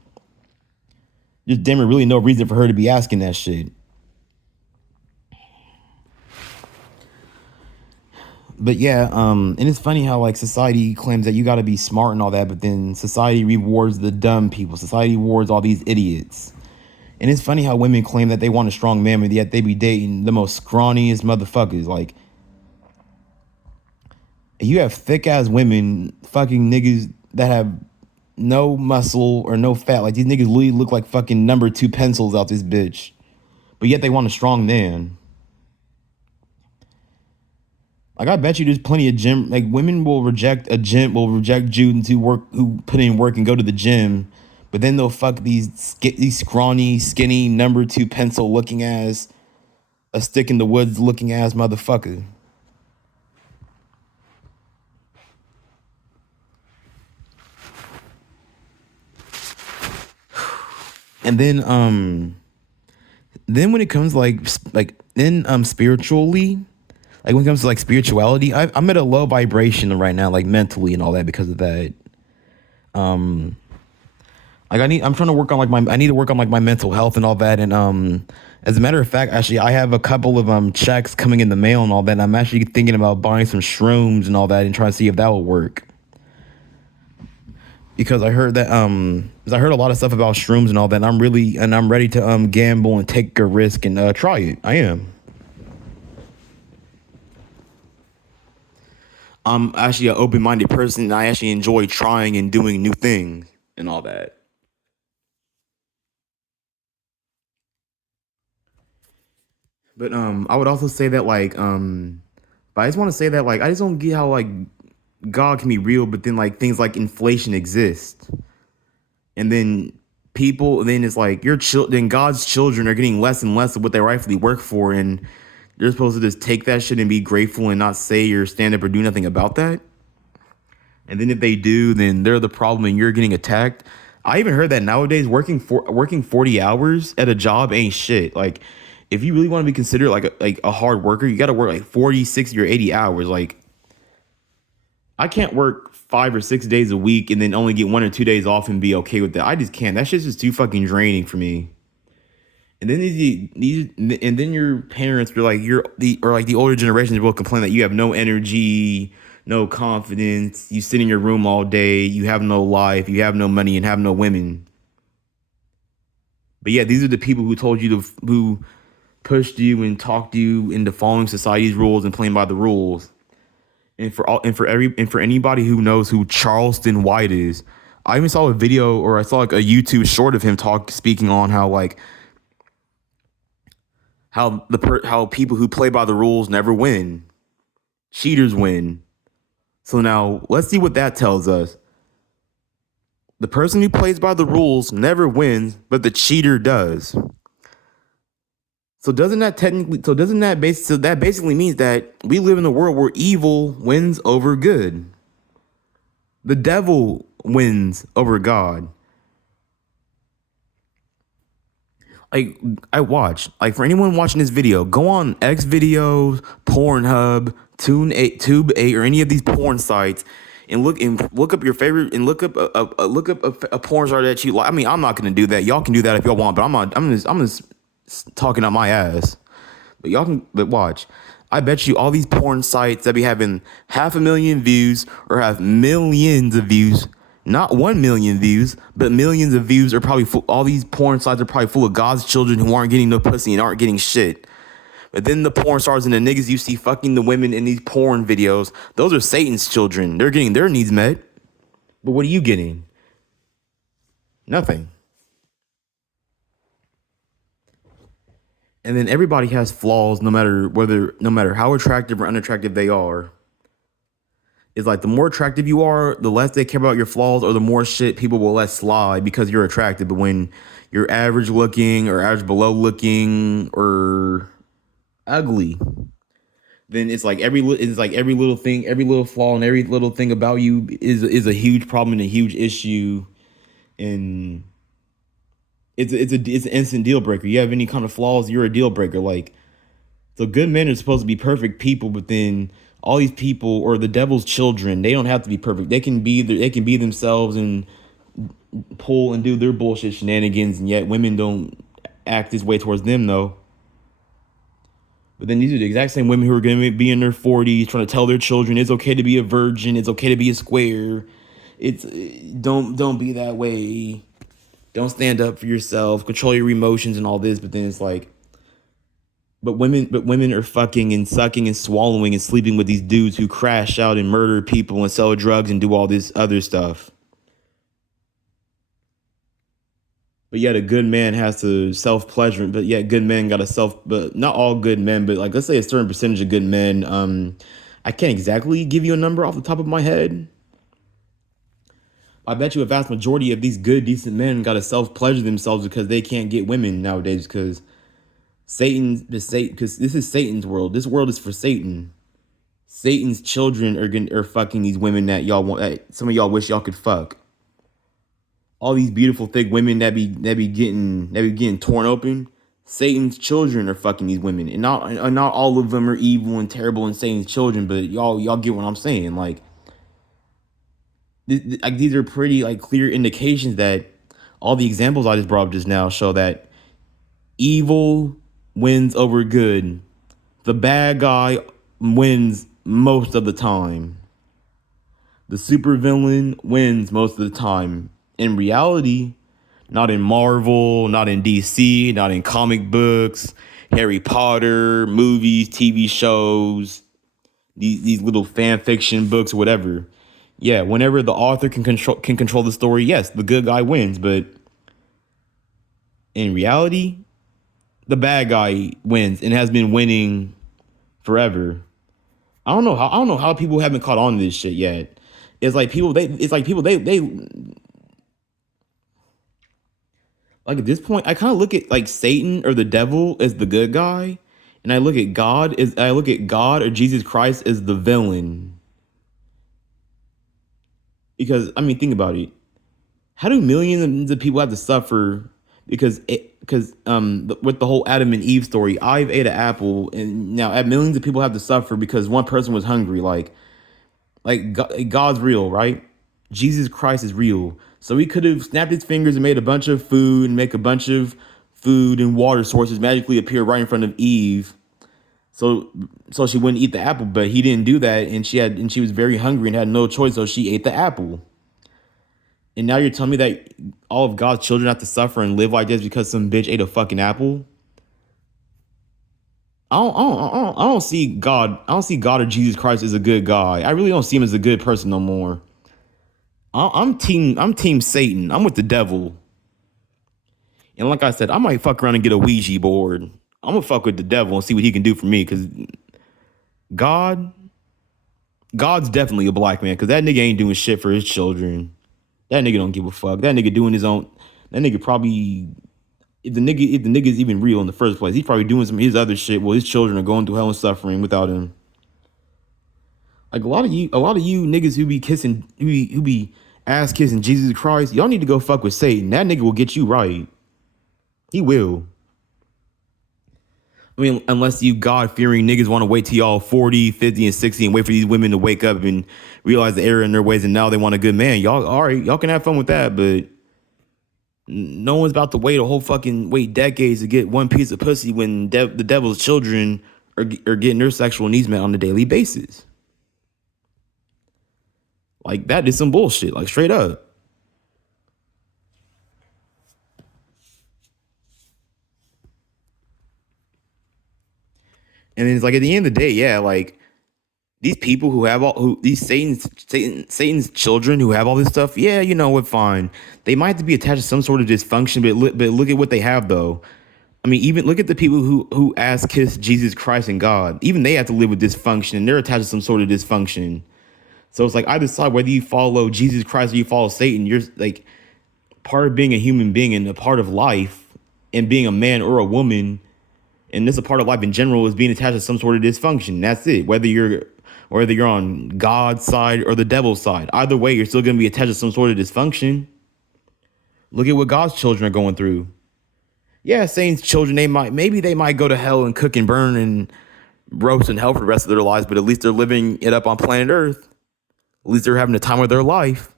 there's damn it really no reason for her to be asking that shit. But yeah, and it's funny how like society claims that you got to be smart and all that, but then society rewards the dumb people. Society rewards all these idiots. And it's funny how women claim that they want a strong man, but yet they be dating the most scrawniest motherfuckers. Like, you have thick ass women fucking niggas that have no muscle or no fat. Like, these niggas literally look like fucking number 2 pencils out this bitch, but yet they want a strong man. Like, I bet you there's plenty of gym, like, women will reject dudes who put in work and go to the gym, but then they'll fuck these scrawny, skinny, number 2 pencil looking ass, a stick in the woods looking ass motherfucker. And then when it comes spiritually, like when it comes to like spirituality, I'm at a low vibration right now, like mentally and all that, because of that. Like I'm trying to work on I need to work on like my mental health and all that. And as a matter of fact, actually, I have a couple of checks coming in the mail and all that. And I'm actually thinking about buying some shrooms and all that and trying to see if that will work. Because I heard that I heard a lot of stuff about shrooms and all that. And I'm ready to gamble and take a risk and try it. I am. I'm actually an open-minded person, and I actually enjoy trying and doing new things and all that. But I would also say that but I just want to say that I just don't get how God can be real, but then like things like inflation exist, and then people, then it's like then God's children are getting less and less of what they rightfully work for, and they're supposed to just take that shit and be grateful and not say or stand up or do nothing about that. And then if they do, then they're the problem and you're getting attacked. I even heard that nowadays working 40 hours at a job ain't shit. Like, if you really want to be considered like a hard worker, you got to work like 40, 60, or 80 hours. Like, I can't work 5 or 6 days a week and then only get 1 or 2 days off and be okay with that. I just can't. That shit's just too fucking draining for me. And then and then your parents are like the older generations will complain that you have no energy, no confidence. You sit in your room all day. You have no life. You have no money and have no women. But yeah, these are the people who told you who pushed you and talked you into following society's rules and playing by the rules. And for anybody who knows who Charleston White is, I even saw a video, or I saw like a YouTube short of him speaking on how like how people who play by the rules never win. Cheaters win. So now let's see what that tells us. The person who plays by the rules never wins, but the cheater does. So that basically means that we live in a world where evil wins over good. The devil wins over God. Like, for anyone watching this video, go on X videos, Pornhub, Tube 8, or any of these porn sites, and look up your favorite, and look up a porn star that you like. I mean, I'm not gonna do that. Y'all can do that if y'all want, but I'm just talking out my ass. But watch. I bet you all these porn sites that be having 500,000 views or have millions of views, not 1 million views, but millions of views, are probably full. All these porn sites are probably full of God's children who aren't getting no pussy and aren't getting shit. But then the porn stars and the niggas you see fucking the women in these porn videos, those are Satan's children. They're getting their needs met. But what are you getting? Nothing. And then everybody has flaws, no matter how attractive or unattractive they are. It's like the more attractive you are, the less they care about your flaws, or the more shit people will let slide because you're attractive. But when you're average looking or average below looking or ugly, then it's like every little thing, every little flaw, and every little thing about you is a huge problem and a huge issue, and it's an instant deal breaker. You have any kind of flaws, you're a deal breaker. Like, so good men are supposed to be perfect people, but then all these people, or the devil's children, they don't have to be perfect. They can be themselves and pull and do their bullshit shenanigans, and yet women don't act this way towards them though. But then these are the exact same women who are going to be in their 40s trying to tell their children it's okay to be a virgin, it's okay to be a square. It's don't be that way. Don't stand up for yourself, control your emotions and all this. But then it's like, but women are fucking and sucking and swallowing and sleeping with these dudes who crash out and murder people and sell drugs and do all this other stuff. But yet a good man has to self-pleasure, but yet good men but not all good men, but like, let's say a certain percentage of good men. I can't exactly give you a number off the top of my head. I bet you a vast majority of these good, decent men got to self-pleasure themselves because they can't get women nowadays, because because this is Satan's world. This world is for Satan. Satan's children are fucking these women that y'all want. That some of y'all wish y'all could fuck. All these beautiful, thick women that be getting torn open. Satan's children are fucking these women, and not all of them are evil and terrible and Satan's children. But y'all get what I'm saying. Like, these are pretty like clear indications that all the examples I just brought up just now show that evil wins over good. The bad guy wins most of the time. The supervillain wins most of the time. In reality, not in Marvel, not in DC, not in comic books, Harry Potter, movies, TV shows, these little fan fiction books, whatever. Yeah, whenever the author can control the story, yes, the good guy wins. But in reality, the bad guy wins and has been winning forever. I don't know how people haven't caught on to this shit yet. It's like people they Like at this point, I kind of look at like Satan or the devil as the good guy, and I look at God or Jesus Christ as the villain. Because I mean, think about it. How do millions of people have to suffer with the whole Adam and Eve story? I've ate an apple, and now millions of people have to suffer because one person was hungry. God's real, right? Jesus Christ is real. So he could have snapped his fingers and made a bunch of food and make a bunch of food and water sources magically appear right in front of Eve. So she wouldn't eat the apple, but he didn't do that, and she was very hungry and had no choice, so she ate the apple. And now you're telling me that all of God's children have to suffer and live like this because some bitch ate a fucking apple? I don't see God. I don't see God or Jesus Christ as a good guy. I really don't see him as a good person no more. I'm team Satan. I'm with the devil. And like I said, I might fuck around and get a Ouija board. I'm gonna fuck with the devil and see what he can do for me. Cause God, God's definitely a black man. Cause that nigga ain't doing shit for his children. That nigga don't give a fuck. That nigga doing his own. That nigga probably if the nigga is even real in the first place, he's probably doing some of his other shit while his children are going through hell and suffering without him. Like a lot of you niggas who be ass kissing Jesus Christ, y'all need to go fuck with Satan. That nigga will get you right. He will. I mean, unless you God-fearing niggas want to wait till y'all 40, 50, and 60 and wait for these women to wake up and realize the error in their ways and now they want a good man. Y'all, all right, y'all can have fun with that, but no one's about to wait decades to get one piece of pussy when the devil's children are getting their sexual needs met on a daily basis. Like, that is some bullshit, like straight up. And then it's like at the end of the day, yeah, like these people these Satan's children who have all this stuff, yeah, you know what, fine. They might have to be attached to some sort of dysfunction, but look at what they have though. I mean, even look at the people who ass kiss Jesus Christ and God. Even they have to live with dysfunction, and they're attached to some sort of dysfunction. So it's like either side, whether you follow Jesus Christ or you follow Satan, you're like part of being a human being and a part of life and being a man or a woman, and this is a part of life in general, is being attached to some sort of dysfunction. That's it. Whether you're on God's side or the devil's side, either way, you're still going to be attached to some sort of dysfunction. Look at what God's children are going through. Yeah, Satan's children, maybe they might go to hell and cook and burn and roast in hell for the rest of their lives, but at least they're living it up on planet Earth. At least they're having the time of their life.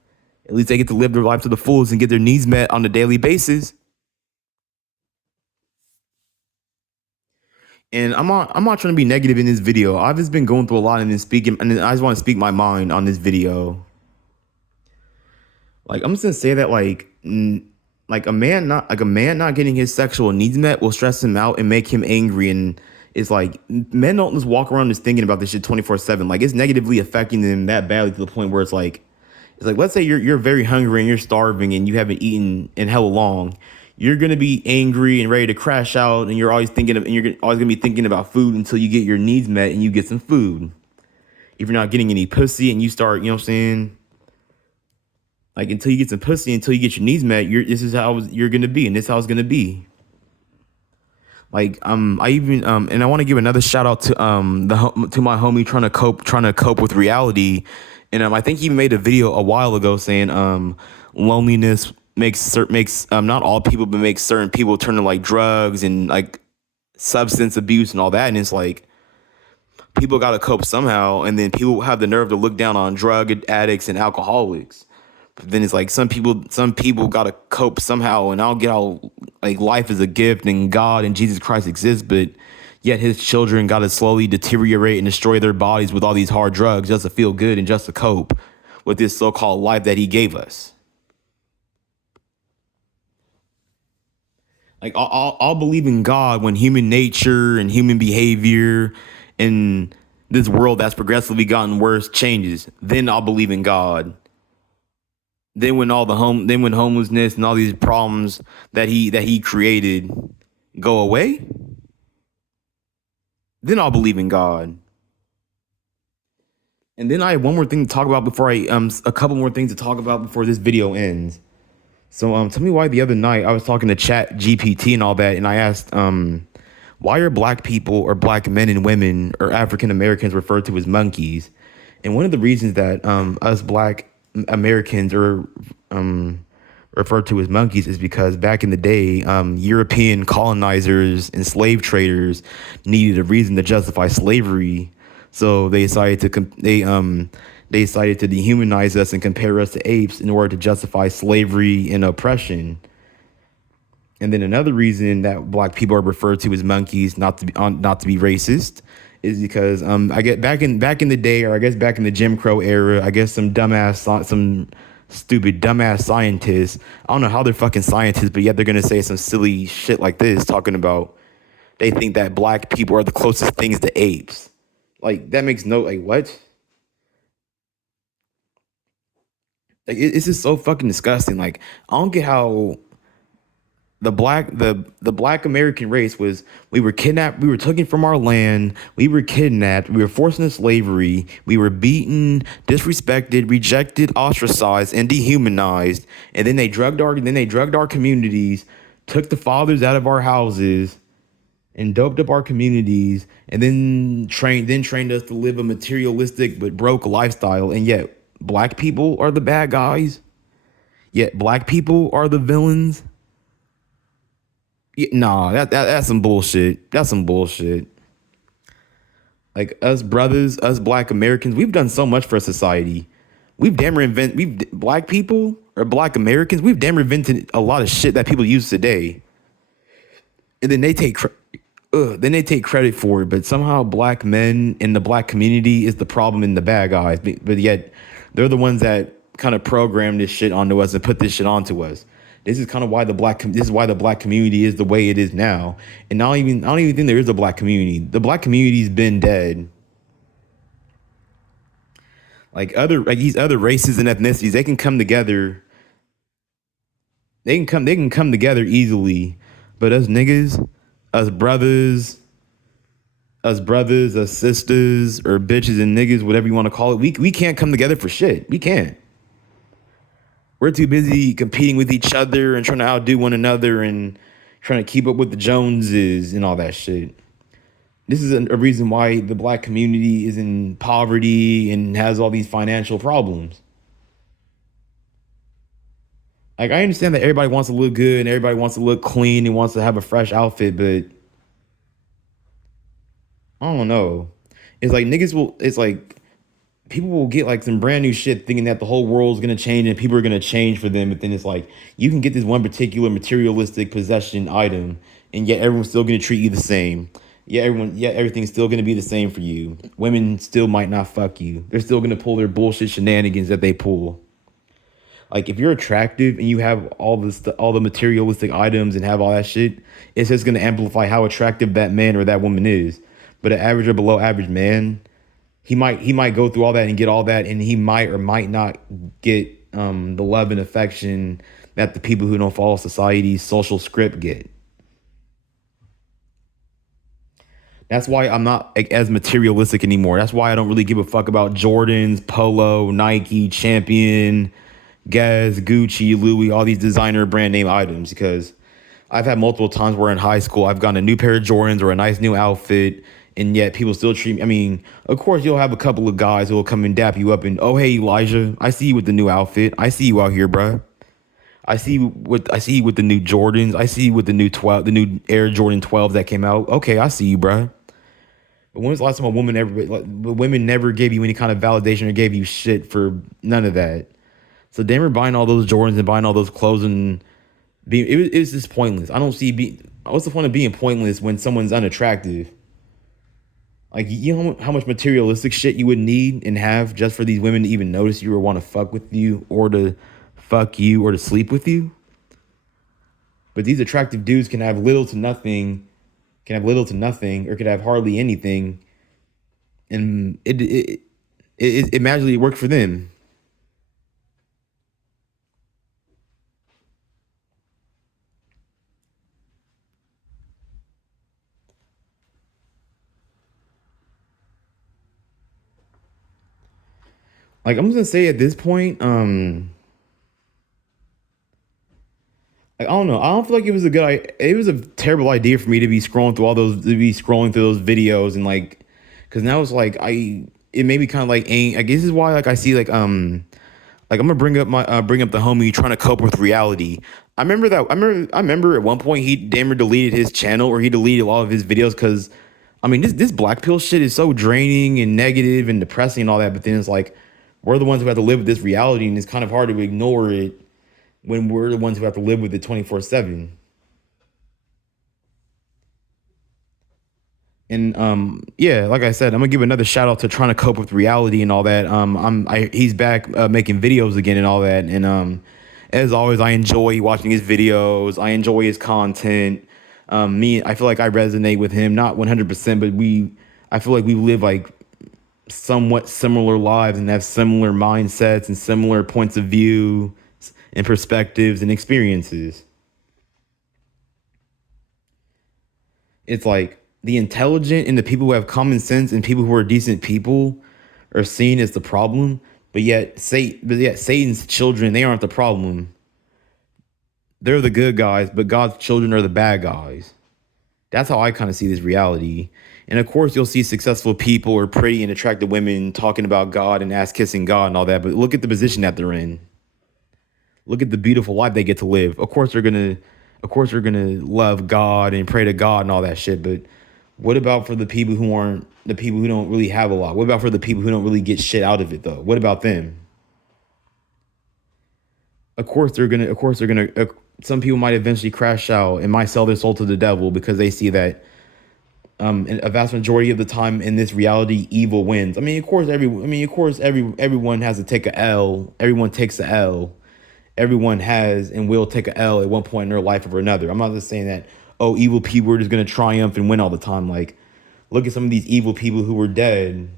At least they get to live their life to the fullest and get their needs met on a daily basis. And I'm not trying to be negative in this video. I've just been going through a lot and then speaking, and I just want to speak my mind on this video. Like, I'm just gonna say that like a man not getting his sexual needs met will stress him out and make him angry. And it's like men don't just walk around just thinking about this shit 24/7. Like, it's negatively affecting them that badly to the point where it's like let's say you're very hungry and you're starving and you haven't eaten in hella long. You're gonna be angry and ready to crash out, and you're always gonna be thinking about food until you get your needs met and you get some food. If you're not getting any pussy and you start, you know what I'm saying? Like, until you get some pussy, until you get your needs met, this is how you're gonna be, and this is how it's gonna be. Like, I even and I want to give another shout out to to my homie trying to cope with reality, and I think he made a video a while ago saying loneliness makes not all people, but makes certain people turn to like drugs and like substance abuse and all that. And it's like people got to cope somehow, and then people have the nerve to look down on drug addicts and alcoholics. But then it's like some people got to cope somehow, and I don't get how like life is a gift and God and Jesus Christ exist, but yet his children got to slowly deteriorate and destroy their bodies with all these hard drugs just to feel good and just to cope with this so-called life that he gave us. Like, I'll believe in God when human nature and human behavior and this world that's progressively gotten worse changes. Then I'll believe in God. Then when when homelessness and all these problems that he created go away, then I'll believe in God. And then I have one more thing to talk about before a couple more things to talk about before this video ends. So tell me why the other night I was talking to Chat GPT and all that, and I asked why are black people or black men and women or African Americans referred to as monkeys? And one of the reasons that us black Americans are referred to as monkeys is because back in the day, European colonizers and slave traders needed a reason to justify slavery, so they decided to they decided to dehumanize us and compare us to apes in order to justify slavery and oppression. And then another reason that black people are referred to as monkeys, not to be racist, is because I get back in the day, or I guess back in the Jim Crow era, I guess some stupid dumbass scientists. I don't know how they're fucking scientists, but yet they're gonna say some silly shit like this, talking about they think that black people are the closest things to apes. Like that makes no like what? Like it's just so fucking disgusting. Like I don't get how the black American race was we were kidnapped, we were taken from our land, we were kidnapped, we were forced into slavery, we were beaten, disrespected, rejected, ostracized, and dehumanized. And then they drugged our communities, took the fathers out of our houses, and doped up our communities, and then trained us to live a materialistic but broke lifestyle. And yet black people are the bad guys. Yet black people are the villains. Yeah, nah, that's some bullshit. That's some bullshit. Like us brothers, us black Americans, we've done so much for society. We've black people or black Americans, we've damn near invented a lot of shit that people use today. And then then they take credit for it, but somehow black men in the black community is the problem and the bad guys. But yet they're the ones that kind of program this shit onto us and put this shit onto us. This is kind of why this is why the black community is the way it is now. And I don't even think there is a black community. The black community's been dead. Like these other races and ethnicities, they can come together. They can come together easily. But us niggas, us brothers, us sisters, or bitches and niggas, whatever you want to call it, we can't come together for shit. We can't. We're too busy competing with each other and trying to outdo one another and trying to keep up with the Joneses and all that shit. This is a reason why the black community is in poverty and has all these financial problems. Like I understand that everybody wants to look good and everybody wants to look clean and wants to have a fresh outfit, but I don't know. It's like people will get like some brand new shit thinking that the whole world's gonna change and people are gonna change for them, but then it's like you can get this one particular materialistic possession item and yet everyone's still gonna treat you the same. Yet everything's still gonna be the same for you. Women still might not fuck you. They're still gonna pull their bullshit shenanigans that they pull. Like if you're attractive and you have all the materialistic items and have all that shit, it's just gonna amplify how attractive that man or that woman is. But an average or below average man, he might go through all that and get all that, and he might or might not get the love and affection that the people who don't follow society's social script get. That's why I'm not like, as materialistic anymore. That's why I don't really give a fuck about Jordans, Polo, Nike, Champion, Guess, Gucci, Louis, all these designer brand name items, because I've had multiple times where in high school I've gotten a new pair of Jordans or a nice new outfit, and yet people still treat me. I mean, of course you'll have a couple of guys who will come and dap you up and, oh hey Elijah, I see you with the new outfit. I see you out here, bruh. I see you with the new Jordans. I see you with the new Air Jordan 12 that came out. Okay, I see you, bruh. But when was the last time a woman ever like women never gave you any kind of validation or gave you shit for none of that? So Denver buying all those Jordans and buying all those clothes and it was just pointless. I don't see what's the point of being pointless when someone's unattractive? Like you know how much materialistic shit you would need and have just for these women to even notice you or want to fuck with you or to fuck you or to sleep with you. But these attractive dudes can have little to nothing, or could have hardly anything, and it magically worked for them. Like I'm just gonna say at this point, I don't know. I don't feel like it was a it was a terrible idea for me to be scrolling through those videos and like, because now it's like it made me kind of like I guess this is why like I see like I'm gonna bring up the homie trying to cope with reality. I remember at one point he damn near deleted his channel, or he deleted a lot of his videos because I mean this black pill shit is so draining and negative and depressing and all that. But then it's like we're the ones who have to live with this reality, and it's kind of hard to ignore it when we're the ones who have to live with it 24/7. And yeah, like I said, I'm gonna give another shout out to trying to cope with reality and all that. He's back making videos again and all that. And as always, I enjoy watching his videos. I enjoy his content. I feel like I resonate with him, not 100%, but I feel like we live like somewhat similar lives and have similar mindsets and similar points of view and perspectives and experiences. It's like the intelligent and the people who have common sense and people who are decent people are seen as the problem, but yet Satan's children, they aren't the problem. They're the good guys, but God's children are the bad guys. That's how I kind of see this reality. And of course, you'll see successful people or pretty and attractive women talking about God and ass kissing God and all that. But look at the position that they're in. Look at the beautiful life they get to live. Of course, they're gonna love God and pray to God and all that shit. But what about for the people who aren't the people who don't really have a lot? What about for the people who don't really get shit out of it though? What about them? Of course they're gonna. Some people might eventually crash out and might sell their soul to the devil because they see that a vast majority of the time in this reality, evil wins. Everyone has to take a L. Everyone takes a L. Everyone has and will take a L at one point in their life or another. I'm not just saying that, oh, evil people are just going to triumph and win all the time. Like, look at some of these evil people who were dead.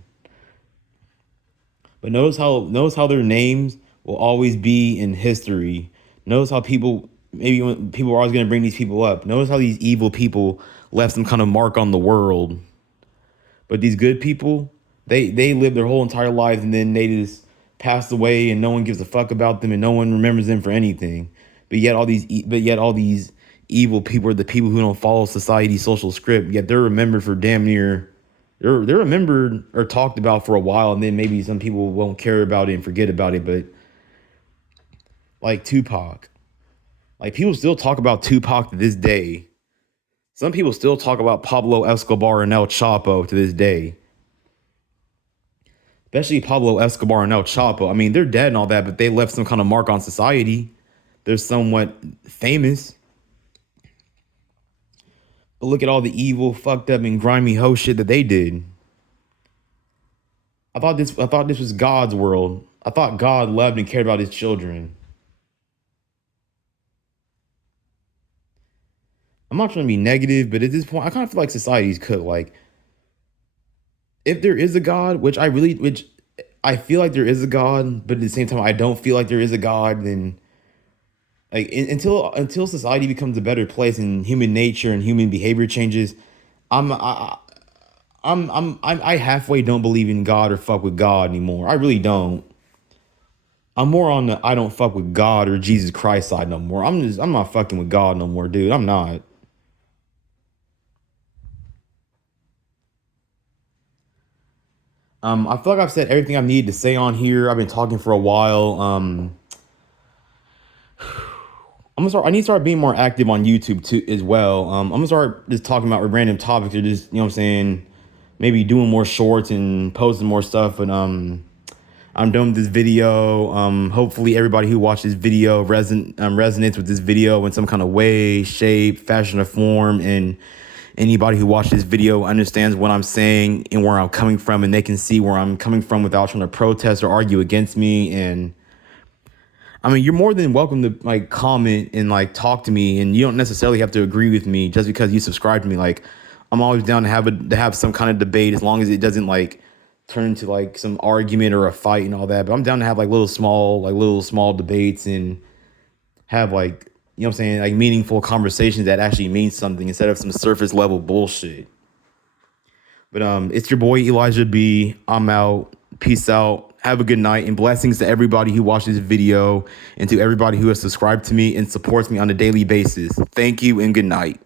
But notice how their names will always be in history. Notice how maybe when people are always going to bring these people up. Notice how these evil people left some kind of mark on the world. But these good people, they live their whole entire lives and then they just passed away and no one gives a fuck about them and no one remembers them for anything. But yet all these evil people are the people who don't follow society's social script. Yet they're remembered for damn near they're remembered or talked about for a while, and then maybe some people won't care about it and forget about it. But like Tupac, like people still talk about Tupac to this day. Some people still talk about Pablo Escobar and El Chapo to this day, especially Pablo Escobar and El Chapo. I mean, they're dead and all that, but they left some kind of mark on society. They're somewhat famous. But look at all the evil, fucked up, and grimy hoe shit that they did. I thought this was God's world. I thought God loved and cared about his children. I'm not trying to be negative, but at this point, I kind of feel like society's cooked. Like, if there is a God, which I feel like there is a God, but at the same time, I don't feel like there is a God. Then, like, until society becomes a better place and human nature and human behavior changes, I'm I, I halfway don't believe in God or fuck with God anymore. I really don't. I'm more on the I don't fuck with God or Jesus Christ side no more. I'm not fucking with God no more, dude. I'm not. I feel like I've said everything I need to say on here. I've been talking for a while. I need to start being more active on YouTube too as well. I'm gonna start just talking about random topics or just what I'm saying, maybe doing more shorts and posting more stuff. But I'm done with this video. Hopefully everybody who watched this video resonates with this video in some kind of way, shape, fashion, or form, and anybody who watched this video understands what I'm saying and where I'm coming from, and they can see where I'm coming from without trying to protest or argue against me. And I mean, you're more than welcome to like comment and like talk to me, and you don't necessarily have to agree with me just because you subscribe to me. Like, I'm always down to have some kind of debate as long as it doesn't like turn into like some argument or a fight and all that. But I'm down to have like little small debates and have like, what I'm saying, like meaningful conversations that actually mean something instead of some surface level bullshit. But it's your boy Elijah B. I'm out. Peace out. Have a good night, and blessings to everybody who watched this video and to everybody who has subscribed to me and supports me on a daily basis. Thank you and good night.